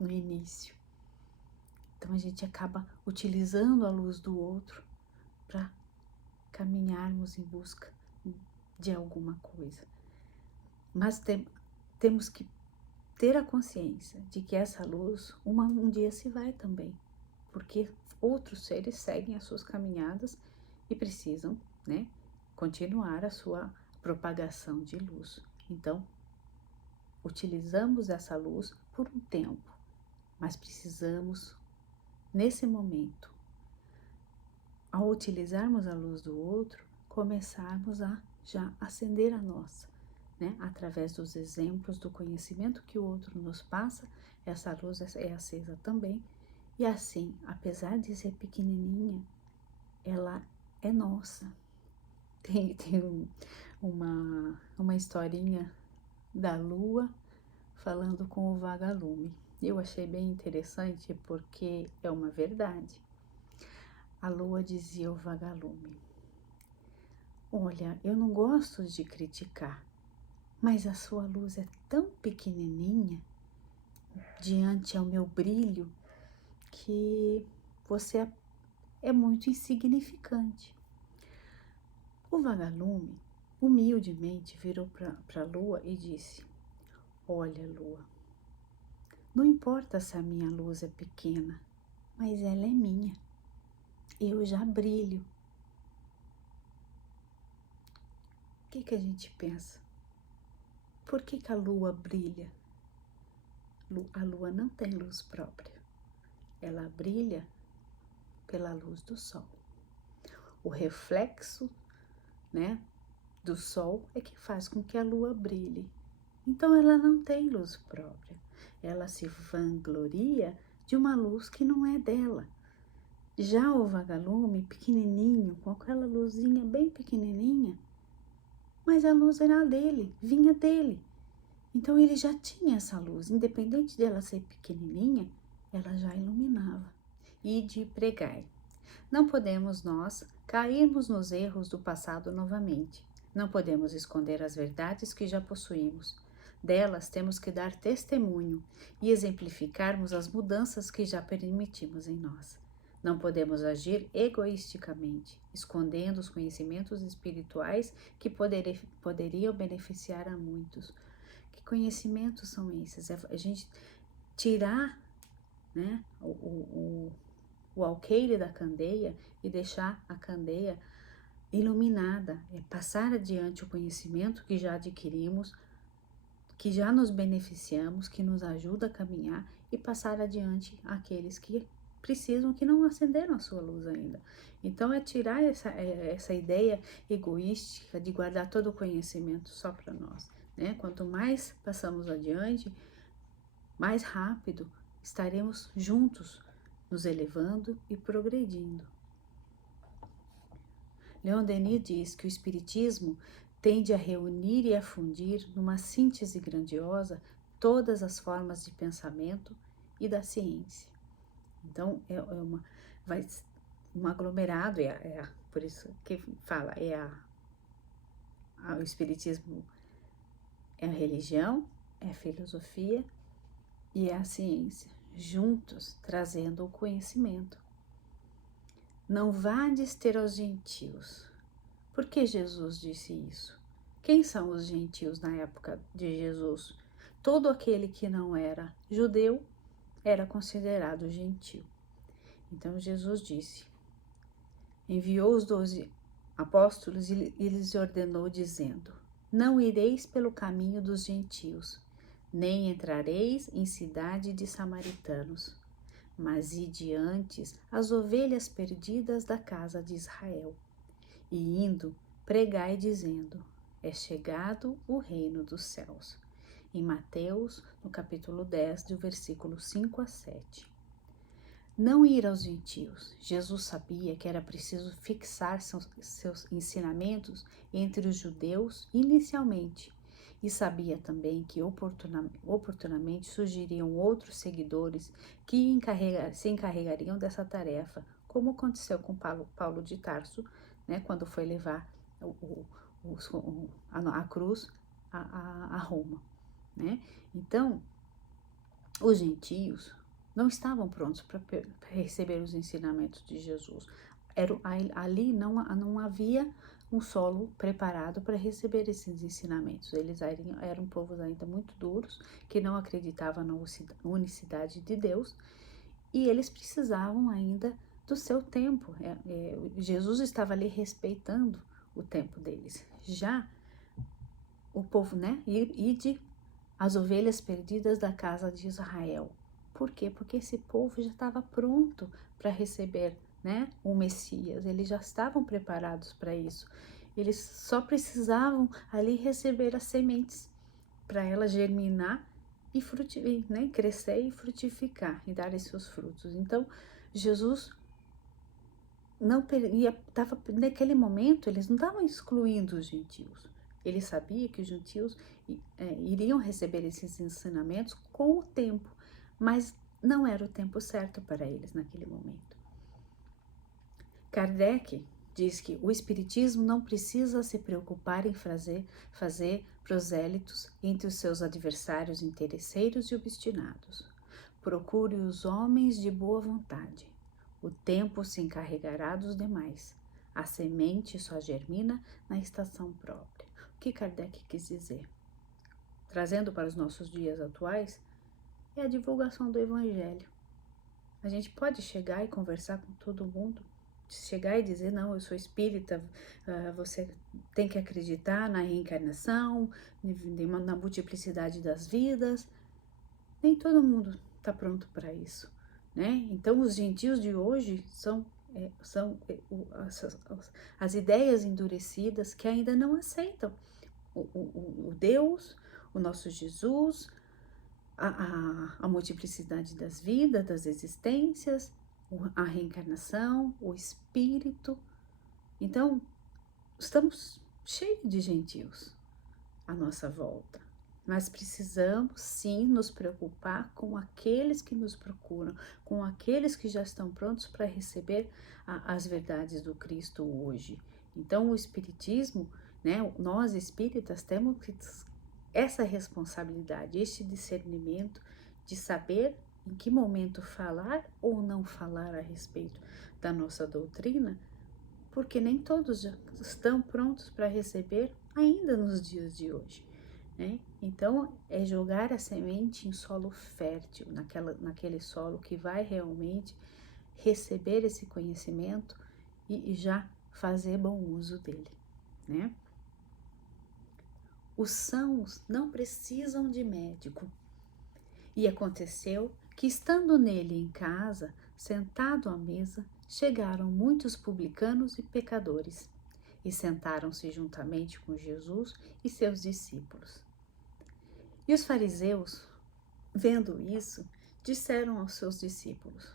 no início. Então a gente acaba utilizando a luz do outro para caminharmos em busca de alguma coisa. Mas temos que ter a consciência de que essa luz um dia se vai também, porque outros seres seguem as suas caminhadas e precisam, né, continuar a sua propagação de luz. Então, utilizamos essa luz por um tempo, mas precisamos, nesse momento, ao utilizarmos a luz do outro, começarmos a já acender a nossa, né? Através dos exemplos, do conhecimento que o outro nos passa, essa luz é acesa também. E assim, apesar de ser pequenininha, ela é nossa. Tem uma historinha da lua falando com o vagalume. Eu achei bem interessante porque é uma verdade. A lua dizia ao vagalume: olha, eu não gosto de criticar, mas a sua luz é tão pequenininha diante ao meu brilho que você é muito insignificante. O vagalume humildemente virou para a lua e disse: olha, lua, não importa se a minha luz é pequena, mas ela é minha. Eu já brilho. O que a gente pensa? Por que a lua brilha? A lua não tem luz própria. Ela brilha pela luz do sol. O reflexo, né, do sol é que faz com que a lua brilhe. Então ela não tem luz própria. Ela se vangloria de uma luz que não é dela. Já o vagalume, pequenininho, com aquela luzinha bem pequenininha, mas a luz era dele, vinha dele. Então ele já tinha essa luz, independente dela ser pequenininha, ela já iluminava. E de pregai. Não podemos nós cairmos nos erros do passado novamente. Não podemos esconder as verdades que já possuímos. Delas temos que dar testemunho e exemplificarmos as mudanças que já permitimos em nós. Não podemos agir egoisticamente, escondendo os conhecimentos espirituais que poderiam beneficiar a muitos. Que conhecimentos são esses? É a gente tirar, né, o alqueire da candeia e deixar a candeia iluminada, é passar adiante o conhecimento que já adquirimos, que já nos beneficiamos, que nos ajuda a caminhar e passar adiante aqueles que precisam, que não acenderam a sua luz ainda. Então é tirar essa ideia egoística de guardar todo o conhecimento só para nós, né? Quanto mais passamos adiante, mais rápido estaremos juntos, nos elevando e progredindo. Leon Denis diz que o espiritismo tende a reunir e a fundir numa síntese grandiosa todas as formas de pensamento e da ciência. Então, um aglomerado, por isso que fala, o Espiritismo é a religião, é a filosofia e é a ciência, juntos trazendo o conhecimento. Não vades ter aos gentios. Por que Jesus disse isso? Quem são os gentios na época de Jesus? Todo aquele que não era judeu era considerado gentio. Então Jesus disse, enviou os 12 apóstolos e lhes ordenou dizendo, não ireis pelo caminho dos gentios, nem entrareis em cidade de samaritanos, mas ide antes as ovelhas perdidas da casa de Israel. E indo, pregai dizendo, é chegado o reino dos céus. Em Mateus, no capítulo 10, do versículo 5 a 7. Não ir aos gentios. Jesus sabia que era preciso fixar seus ensinamentos entre os judeus inicialmente, e sabia também que oportunamente surgiriam outros seguidores que se encarregariam dessa tarefa, como aconteceu com Paulo de Tarso, né, quando foi levar a cruz a Roma. Né? Então, os gentios não estavam prontos para receber os ensinamentos de Jesus. Ali não havia um solo preparado para receber esses ensinamentos. Eles eram povos ainda muito duros, que não acreditavam na unicidade de Deus, e eles precisavam ainda do seu tempo. Jesus estava ali respeitando o tempo deles. Já o povo, né, ide as ovelhas perdidas da casa de Israel. Por quê? Porque esse povo já estava pronto para receber, né, o Messias. Eles já estavam preparados para isso. Eles só precisavam ali receber as sementes para ela germinar e né, crescer e frutificar e dar seus frutos. Então, Jesus naquele momento, eles não estavam excluindo os gentios. Ele sabia que os gentios iriam receber esses ensinamentos com o tempo, mas não era o tempo certo para eles naquele momento. Kardec diz que o espiritismo não precisa se preocupar em fazer prosélitos entre os seus adversários interesseiros e obstinados. Procure os homens de boa vontade. O tempo se encarregará dos demais. A semente só germina na estação própria. O que Kardec quis dizer? Trazendo para os nossos dias atuais, é a divulgação do Evangelho. A gente pode chegar e conversar com todo mundo, chegar e dizer, não, eu sou espírita, você tem que acreditar na reencarnação, na multiplicidade das vidas. Nem todo mundo está pronto para isso, né? Então, os gentios de hoje são as ideias endurecidas que ainda não aceitam o Deus, o nosso Jesus, a multiplicidade das vidas, das existências, a reencarnação, o espírito. Então, estamos cheios de gentios à nossa volta. Mas precisamos sim nos preocupar com aqueles que nos procuram, com aqueles que já estão prontos para receber as verdades do Cristo hoje. Então, o Espiritismo, né, nós espíritas temos essa responsabilidade, este discernimento de saber em que momento falar ou não falar a respeito da nossa doutrina, porque nem todos já estão prontos para receber ainda nos dias de hoje. Né? Então, é jogar a semente em solo fértil, naquele solo que vai realmente receber esse conhecimento e já fazer bom uso dele. Né? Os sãos não precisam de médico. E aconteceu que, estando nele em casa, sentado à mesa, chegaram muitos publicanos e pecadores, e sentaram-se juntamente com Jesus e seus discípulos. E os fariseus, vendo isso, disseram aos seus discípulos: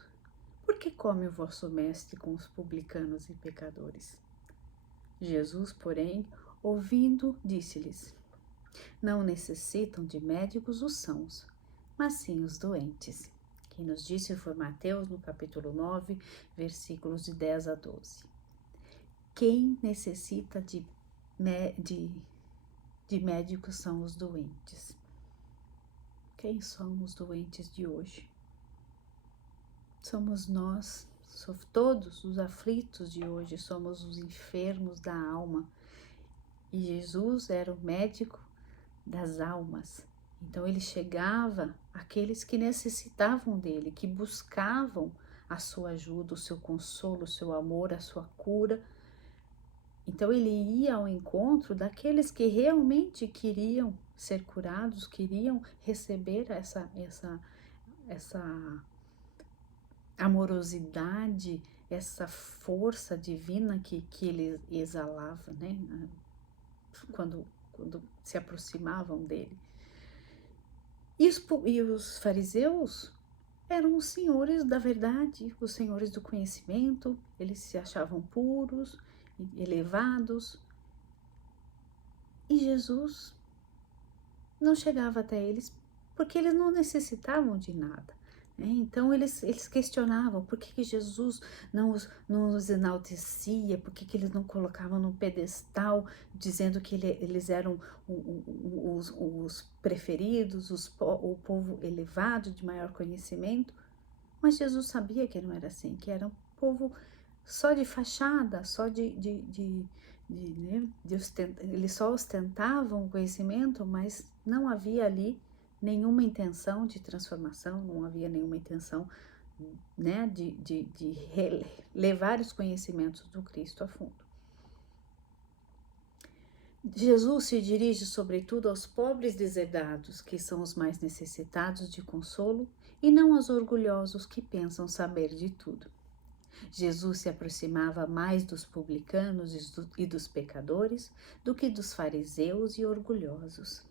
por que come o vosso mestre com os publicanos e pecadores? Jesus, porém, Ouvindo, disse-lhes: não necessitam de médicos os sãos, mas sim os doentes. Quem nos disse foi Mateus, no capítulo 9, versículos de 10 a 12. Quem necessita de médicos são os doentes. Quem são os doentes de hoje? Somos nós, todos os aflitos de hoje, somos os enfermos da alma. E Jesus era o médico das almas. Então ele chegava àqueles que necessitavam dele, que buscavam a sua ajuda, o seu consolo, o seu amor, a sua cura. Então ele ia ao encontro daqueles que realmente queriam ser curados, queriam receber essa amorosidade, essa força divina que ele exalava, né? Quando se aproximavam dele. E os fariseus eram os senhores da verdade, os senhores do conhecimento, eles se achavam puros, elevados. E Jesus não chegava até eles porque eles não necessitavam de nada. Então eles questionavam por que Jesus não os enaltecia, por que eles não colocavam no pedestal, dizendo que eles eram os preferidos, o povo elevado de maior conhecimento. Mas Jesus sabia que não era assim, que era um povo só de fachada, só eles só ostentavam o conhecimento, mas não havia ali nenhuma intenção de transformação, não havia nenhuma intenção, né, de levar os conhecimentos do Cristo a fundo. Jesus se dirige sobretudo aos pobres deserdados, que são os mais necessitados de consolo, e não aos orgulhosos que pensam saber de tudo. Jesus se aproximava mais dos publicanos e dos pecadores do que dos fariseus e orgulhosos.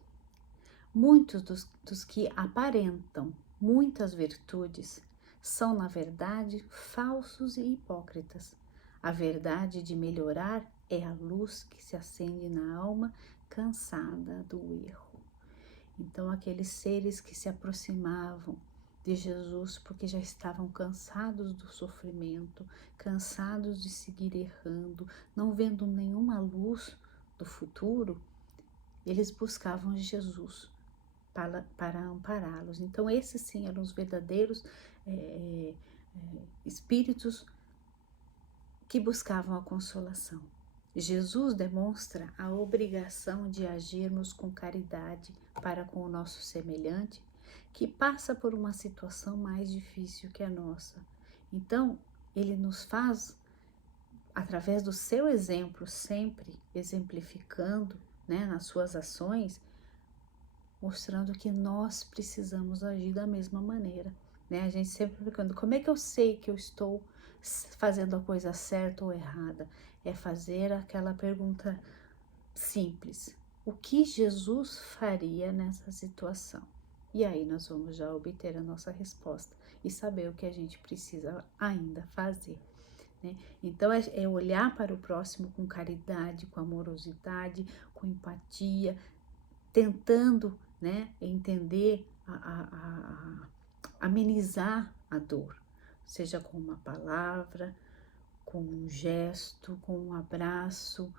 Muitos dos que aparentam muitas virtudes são, na verdade, falsos e hipócritas. A verdade de melhorar é a luz que se acende na alma cansada do erro. Então, aqueles seres que se aproximavam de Jesus porque já estavam cansados do sofrimento, cansados de seguir errando, não vendo nenhuma luz do futuro, eles buscavam Jesus para ampará-los. Então esses sim eram os verdadeiros espíritos que buscavam a consolação. Jesus demonstra a obrigação de agirmos com caridade para com o nosso semelhante, que passa por uma situação mais difícil que a nossa. Então, ele nos faz, através do seu exemplo, sempre exemplificando, né, nas suas ações, mostrando que nós precisamos agir da mesma maneira, né? A gente sempre perguntando, como é que eu sei que eu estou fazendo a coisa certa ou errada? É fazer aquela pergunta simples: o que Jesus faria nessa situação? E aí nós vamos já obter a nossa resposta e saber o que a gente precisa ainda fazer, né? Então é olhar para o próximo com caridade, com amorosidade, com empatia, tentando, né, entender, amenizar a dor, seja com uma palavra, com um gesto, com um abraço,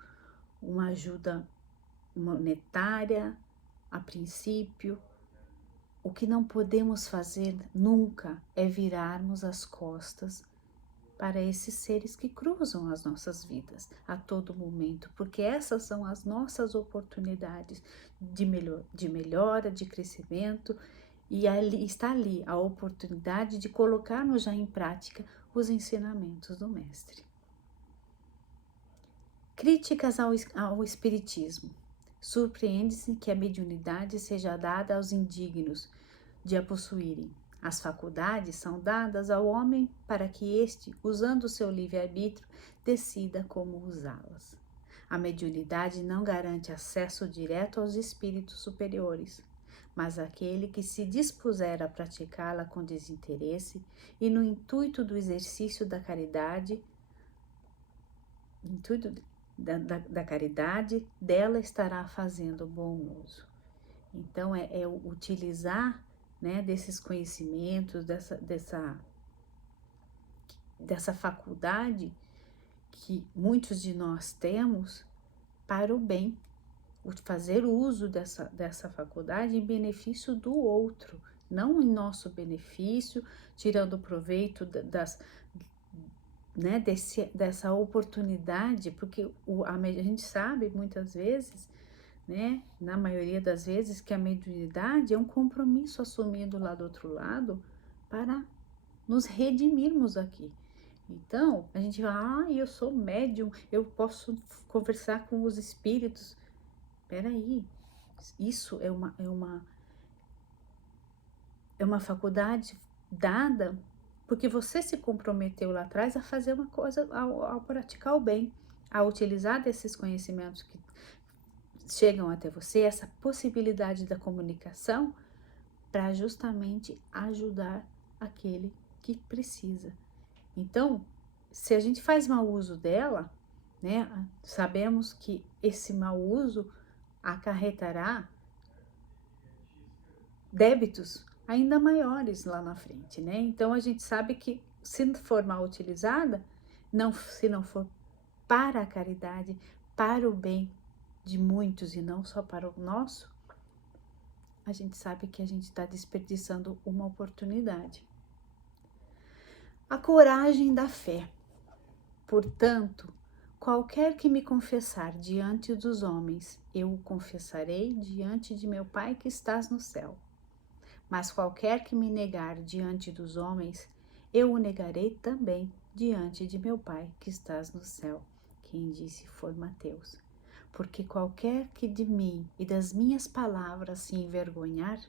uma ajuda monetária, a princípio. O que não podemos fazer nunca é virarmos as costas para esses seres que cruzam as nossas vidas a todo momento, porque essas são as nossas oportunidades de melhora, de crescimento, e está ali a oportunidade de colocarmos já em prática os ensinamentos do Mestre. Críticas ao Espiritismo. Surpreende-se que a mediunidade seja dada aos indignos de a possuírem. As faculdades são dadas ao homem para que este, usando o seu livre-arbítrio, decida como usá-las. A mediunidade não garante acesso direto aos espíritos superiores, mas aquele que se dispuser a praticá-la com desinteresse e no intuito do exercício da caridade, da caridade, dela estará fazendo bom uso. Então, é utilizar, né, desses conhecimentos, dessa faculdade que muitos de nós temos para o bem, fazer uso dessa faculdade em benefício do outro, não em nosso benefício, tirando proveito né, dessa oportunidade, porque a gente sabe muitas vezes, né, na maioria das vezes, que a mediunidade é um compromisso assumido lá do outro lado para nos redimirmos aqui. Então, a gente fala, eu sou médium, eu posso conversar com os espíritos. Peraí, isso é uma faculdade dada porque você se comprometeu lá atrás a fazer uma coisa, ao praticar o bem, a utilizar desses conhecimentos que chegam até você, essa possibilidade da comunicação, para justamente ajudar aquele que precisa. Então, se a gente faz mau uso dela, né, sabemos que esse mau uso acarretará débitos ainda maiores lá na frente, né? Então a gente sabe que se for mal utilizada, se não for para a caridade, para o bem de muitos e não só para o nosso, a gente sabe que a gente está desperdiçando uma oportunidade. A coragem da fé. Portanto, qualquer que me confessar diante dos homens, eu o confessarei diante de meu Pai que estás no céu. Mas qualquer que me negar diante dos homens, eu o negarei também diante de meu Pai que estás no céu. Quem disse foi Mateus. Porque qualquer que de mim e das minhas palavras se envergonhar,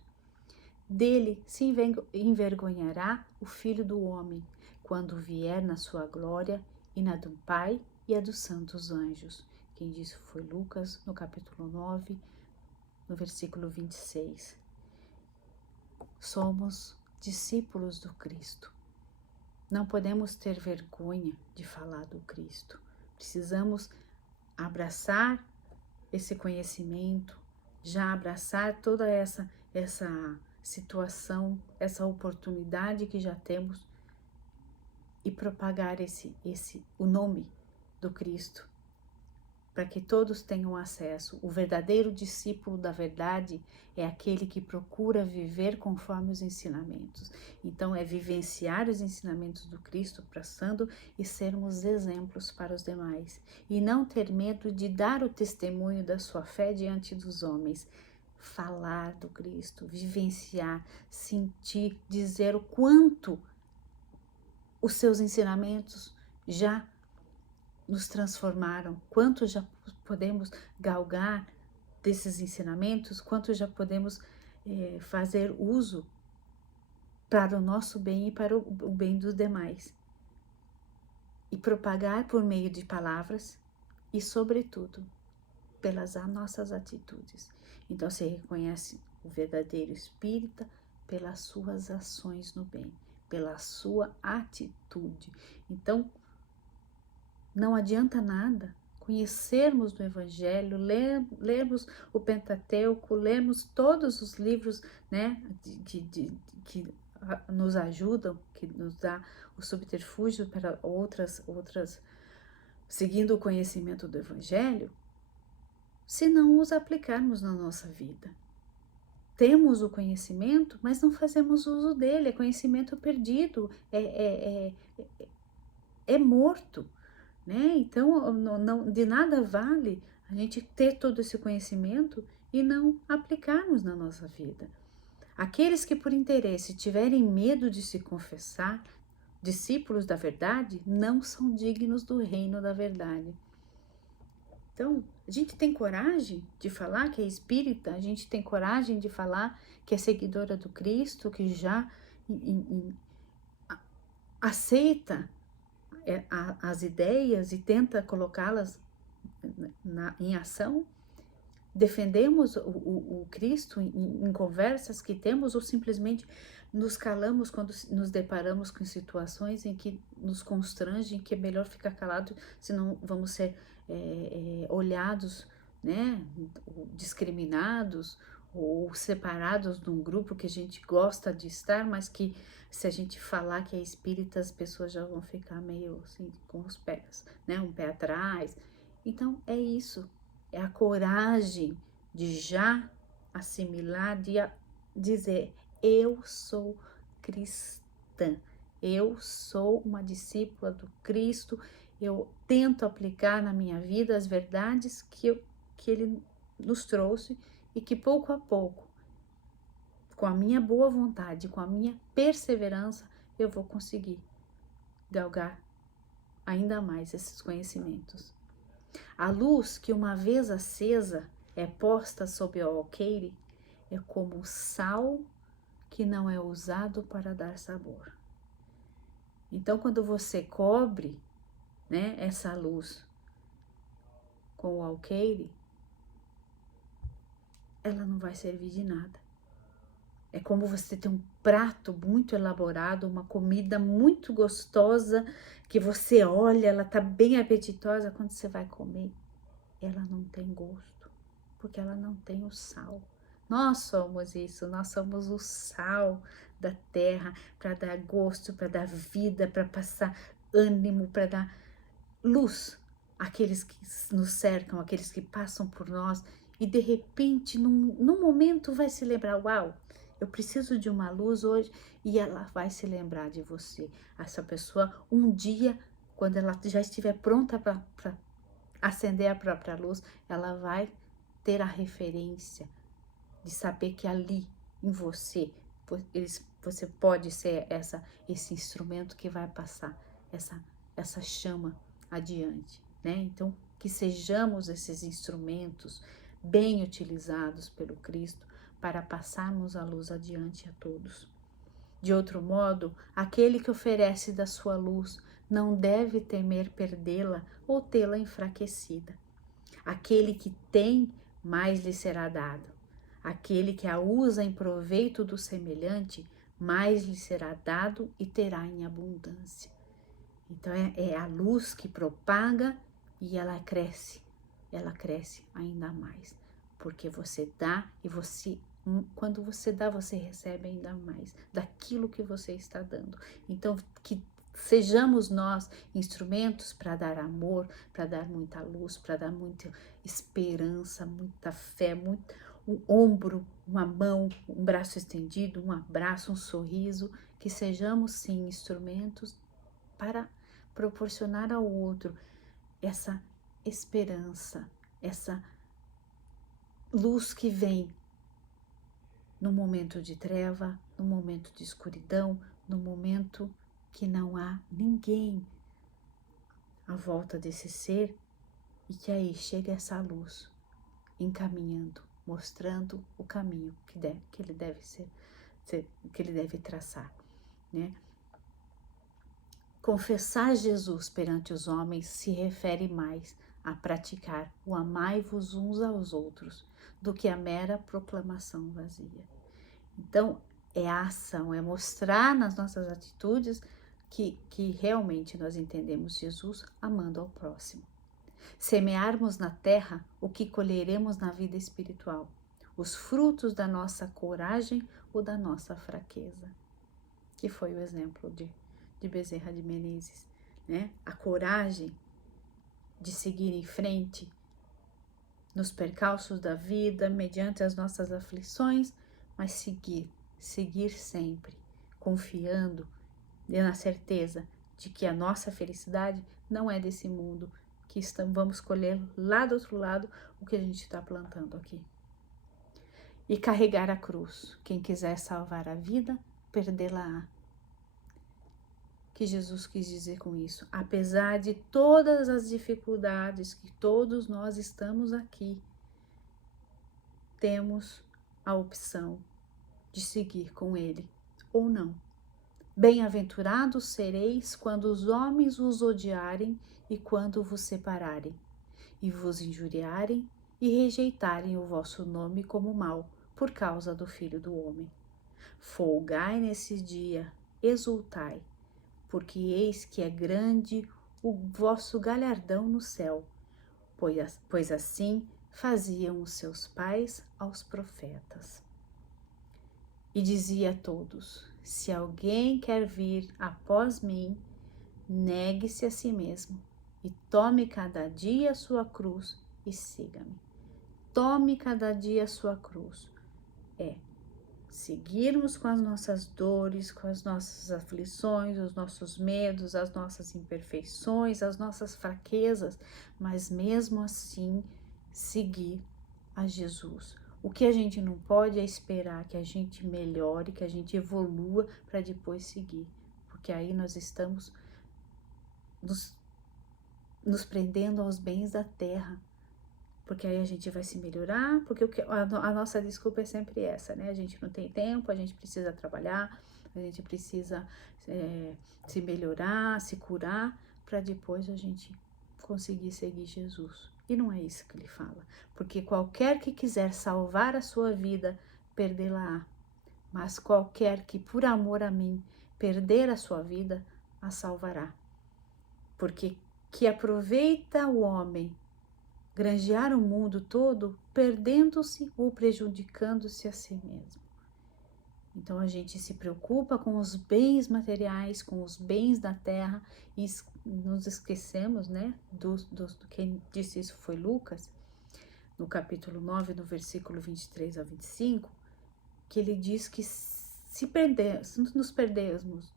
dele se envergonhará o Filho do Homem, quando vier na sua glória e na do Pai e a dos santos anjos. Quem disse foi Lucas, no capítulo 9, no versículo 26. Somos discípulos do Cristo. Não podemos ter vergonha de falar do Cristo. Precisamos abraçar esse conhecimento, já abraçar toda essa situação, essa oportunidade que já temos e propagar o nome do Cristo, para que todos tenham acesso. O verdadeiro discípulo da verdade é aquele que procura viver conforme os ensinamentos. Então, é vivenciar os ensinamentos do Cristo, passando e sermos exemplos para os demais. E não ter medo de dar o testemunho da sua fé diante dos homens. Falar do Cristo, vivenciar, sentir, dizer o quanto os seus ensinamentos já nos transformaram, quanto já podemos galgar desses ensinamentos, quanto já podemos fazer uso para o nosso bem e para o bem dos demais. E propagar por meio de palavras e, sobretudo, pelas nossas atitudes. Então, se reconhece o verdadeiro espírita pelas suas ações no bem, pela sua atitude. Então, não adianta nada conhecermos do Evangelho, lermos o Pentateuco, lermos todos os livros, né, que nos ajudam, que nos dá o subterfúgio para outras, seguindo o conhecimento do Evangelho, se não os aplicarmos na nossa vida. Temos o conhecimento, mas não fazemos uso dele, é conhecimento perdido, é morto. Né? Então, não, de nada vale a gente ter todo esse conhecimento e não aplicarmos na nossa vida. Aqueles que por interesse tiverem medo de se confessar, discípulos da verdade, não são dignos do reino da verdade. Então, a gente tem coragem de falar que é espírita, a gente tem coragem de falar que é seguidora do Cristo, que já aceita as ideias e tenta colocá-las em ação. defendemos o Cristo em conversas que temos ou simplesmente nos calamos quando nos deparamos com situações em que nos constrangem, que é melhor ficar calado, senão vamos ser olhados, né, discriminados ou separados de um grupo que a gente gosta de estar, mas que se a gente falar que é espírita, as pessoas já vão ficar meio assim com os pés, né, um pé atrás. Então é isso, é a coragem de já assimilar, de dizer: eu sou cristã, eu sou uma discípula do Cristo, eu tento aplicar na minha vida as verdades que Ele nos trouxe e que pouco a pouco, com a minha boa vontade, com a minha perseverança, eu vou conseguir galgar ainda mais esses conhecimentos. A luz que uma vez acesa é posta sob o alqueire é como o sal que não é usado para dar sabor. Então, quando você cobre, né, essa luz com o alqueire, ela não vai servir de nada. É como você ter um prato muito elaborado, uma comida muito gostosa, que você olha, ela tá bem apetitosa, quando você vai comer, ela não tem gosto, porque ela não tem o sal. Nós somos isso, nós somos o sal da terra para dar gosto, para dar vida, para passar ânimo, para dar luz àqueles que nos cercam, àqueles que passam por nós e de repente, num momento, vai se lembrar: uau, eu preciso de uma luz hoje, e ela vai se lembrar de você. Essa pessoa, um dia, quando ela já estiver pronta para acender a própria luz, ela vai ter a referência de saber que ali em você, você pode ser esse instrumento que vai passar essa chama adiante, né? Então, que sejamos esses instrumentos bem utilizados pelo Cristo para passarmos a luz adiante a todos. De outro modo, aquele que oferece da sua luz não deve temer perdê-la ou tê-la enfraquecida. Aquele que tem, mais lhe será dado. Aquele que a usa em proveito do semelhante, mais lhe será dado e terá em abundância. Então é a luz que propaga e ela cresce ainda mais, porque você dá e quando você dá, você recebe ainda mais daquilo que você está dando. Então, que sejamos nós instrumentos para dar amor, para dar muita luz, para dar muita esperança, muita fé, um ombro, uma mão, um braço estendido, um abraço, um sorriso, que sejamos sim instrumentos para proporcionar ao outro essa esperança, essa luz que vem no momento de treva, no momento de escuridão, no momento que não há ninguém à volta desse ser, e que aí chega essa luz encaminhando, mostrando o caminho que ele deve que ele deve traçar, né? Confessar Jesus perante os homens se refere mais a praticar o amai-vos uns aos outros do que a mera proclamação vazia. Então, é a ação, é mostrar nas nossas atitudes que realmente nós entendemos Jesus amando ao próximo. Semearmos na terra o que colheremos na vida espiritual, os frutos da nossa coragem ou da nossa fraqueza, que foi o exemplo de Bezerra de Menezes, né? A coragem de seguir em frente nos percalços da vida, mediante as nossas aflições, mas seguir sempre, confiando na certeza de que a nossa felicidade não é desse mundo, que vamos colher lá do outro lado o que a gente está plantando aqui. E carregar a cruz. Quem quiser salvar a vida, perdê-la-á. Que Jesus quis dizer com isso? Apesar de todas as dificuldades que todos nós estamos aqui, temos a opção de seguir com Ele ou não. Bem-aventurados sereis quando os homens vos odiarem e quando vos separarem, e vos injuriarem, e rejeitarem o vosso nome como mau, por causa do Filho do Homem. Folgai nesse dia, exultai, porque eis que é grande o vosso galardão no céu, pois assim faziam os seus pais aos profetas. E dizia a todos: se alguém quer vir após mim, negue-se a si mesmo e tome cada dia a sua cruz e siga-me. Tome cada dia a sua cruz. Seguirmos com as nossas dores, com as nossas aflições, os nossos medos, as nossas imperfeições, as nossas fraquezas, mas mesmo assim seguir a Jesus. O que a gente não pode é esperar que a gente melhore, que a gente evolua para depois seguir, porque aí nós estamos nos prendendo aos bens da terra, porque aí a gente vai se melhorar, porque a nossa desculpa é sempre essa, né? A gente não tem tempo, a gente precisa trabalhar, a gente precisa se melhorar, se curar, para depois a gente conseguir seguir Jesus. E não é isso que ele fala, porque qualquer que quiser salvar a sua vida, perdê-la-á, mas qualquer que por amor a mim perder a sua vida, a salvará. Porque que aproveita o homem granjear o mundo todo, perdendo-se ou prejudicando-se a si mesmo. Então a gente se preocupa com os bens materiais, com os bens da terra e nos esquecemos, né, do quem disse isso foi Lucas, no capítulo 9, no versículo 23 a 25, que ele diz que se nos perdermos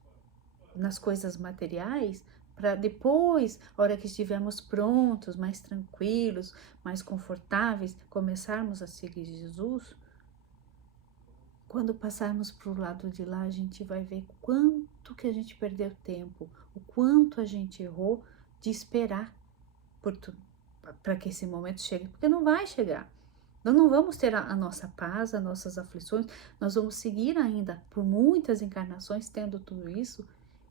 nas coisas materiais, para depois, a hora que estivermos prontos, mais tranquilos, mais confortáveis, começarmos a seguir Jesus, quando passarmos para o lado de lá, a gente vai ver quanto que a gente perdeu tempo, o quanto a gente errou de esperar para que esse momento chegue, porque não vai chegar. Nós não vamos ter a nossa paz, as nossas aflições, nós vamos seguir ainda por muitas encarnações tendo tudo isso.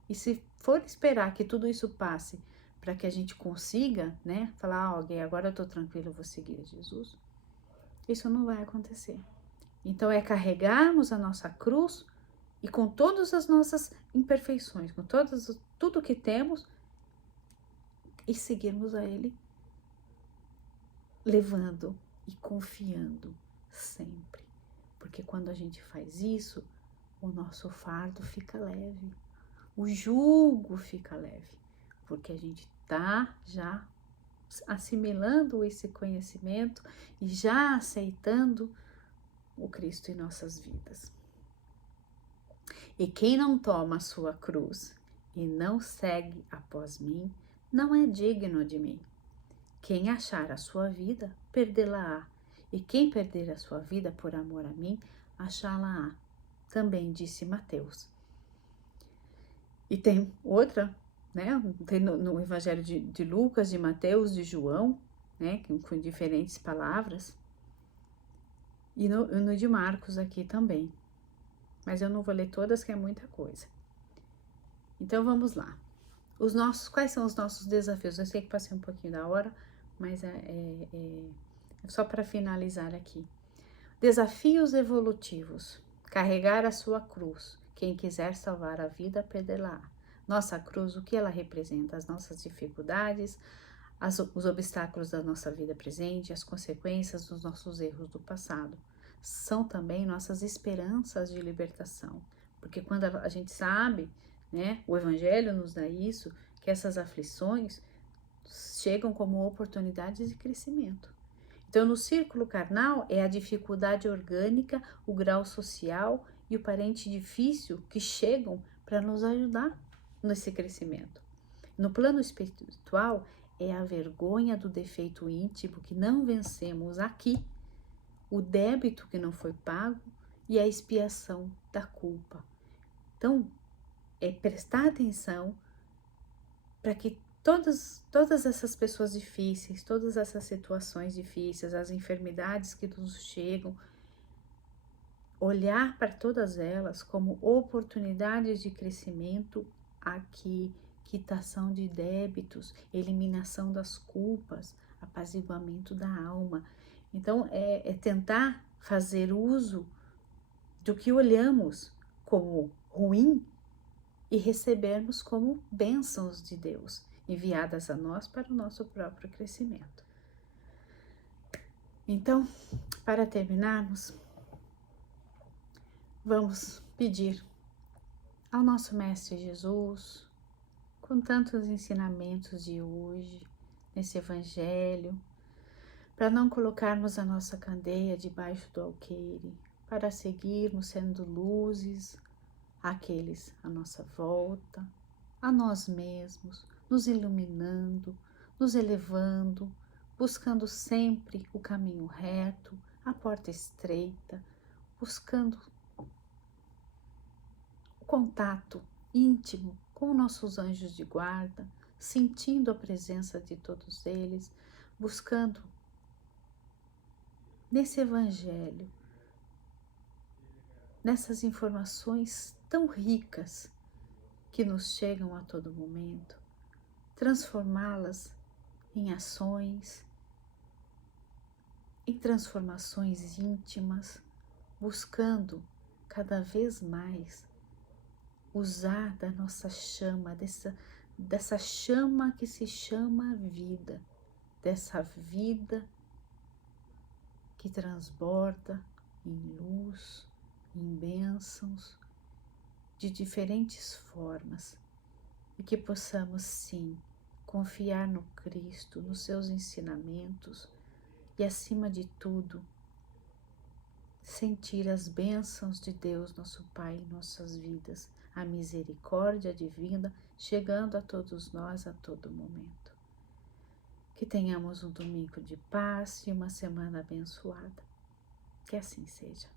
E se for esperar que tudo isso passe para que a gente consiga, né, falar, ok, agora eu estou tranquilo, eu vou seguir Jesus, isso não vai acontecer. Então é carregarmos a nossa cruz e com todas as nossas imperfeições, com tudo que temos e seguirmos a Ele, levando e confiando sempre. Porque quando a gente faz isso, o nosso fardo fica leve. O jugo fica leve, porque a gente está já assimilando esse conhecimento e já aceitando o Cristo em nossas vidas. E quem não toma a sua cruz e não segue após mim, não é digno de mim. Quem achar a sua vida, perdê-la-á. E quem perder a sua vida por amor a mim, achá-la-á. Também disse Mateus. E tem outra, né? Tem no Evangelho de Lucas, de Mateus, de João, né? Com diferentes palavras. E no de Marcos aqui também. Mas eu não vou ler todas, que é muita coisa. Então vamos lá. Quais são os nossos desafios? Eu sei que passei um pouquinho da hora, mas é só para finalizar aqui. Desafios evolutivos. Carregar a sua cruz. Quem quiser salvar a vida, perderá. Nossa cruz, o que ela representa? As nossas dificuldades, os obstáculos da nossa vida presente, as consequências dos nossos erros do passado. São também nossas esperanças de libertação. Porque quando a gente sabe, né, o Evangelho nos dá isso, que essas aflições chegam como oportunidades de crescimento. Então, no círculo carnal, é a dificuldade orgânica, o grau social e o parente difícil que chegam para nos ajudar nesse crescimento. No plano espiritual, é a vergonha do defeito íntimo que não vencemos aqui, o débito que não foi pago e a expiação da culpa. Então, é prestar atenção para que todas essas pessoas difíceis, todas essas situações difíceis, as enfermidades que nos chegam, olhar para todas elas como oportunidades de crescimento aqui, quitação de débitos, eliminação das culpas, apaziguamento da alma. Então, é tentar fazer uso do que olhamos como ruim e recebermos como bênçãos de Deus, enviadas a nós para o nosso próprio crescimento. Então, para terminarmos, vamos pedir ao nosso Mestre Jesus, com tantos ensinamentos de hoje, nesse Evangelho, para não colocarmos a nossa candeia debaixo do alqueire, para seguirmos sendo luzes àqueles à nossa volta, a nós mesmos, nos iluminando, nos elevando, buscando sempre o caminho reto, a porta estreita, buscando o contato íntimo com nossos anjos de guarda, sentindo a presença de todos eles, buscando nesse Evangelho, nessas informações tão ricas que nos chegam a todo momento, transformá-las em ações, em transformações íntimas, buscando cada vez mais usar da nossa chama, dessa chama que se chama vida, dessa vida que transborda em luz, em bênçãos, de diferentes formas, e que possamos sim confiar no Cristo, nos seus ensinamentos e, acima de tudo, sentir as bênçãos de Deus, nosso Pai, em nossas vidas, a misericórdia divina chegando a todos nós a todo momento. Que tenhamos um domingo de paz e uma semana abençoada. Que assim seja.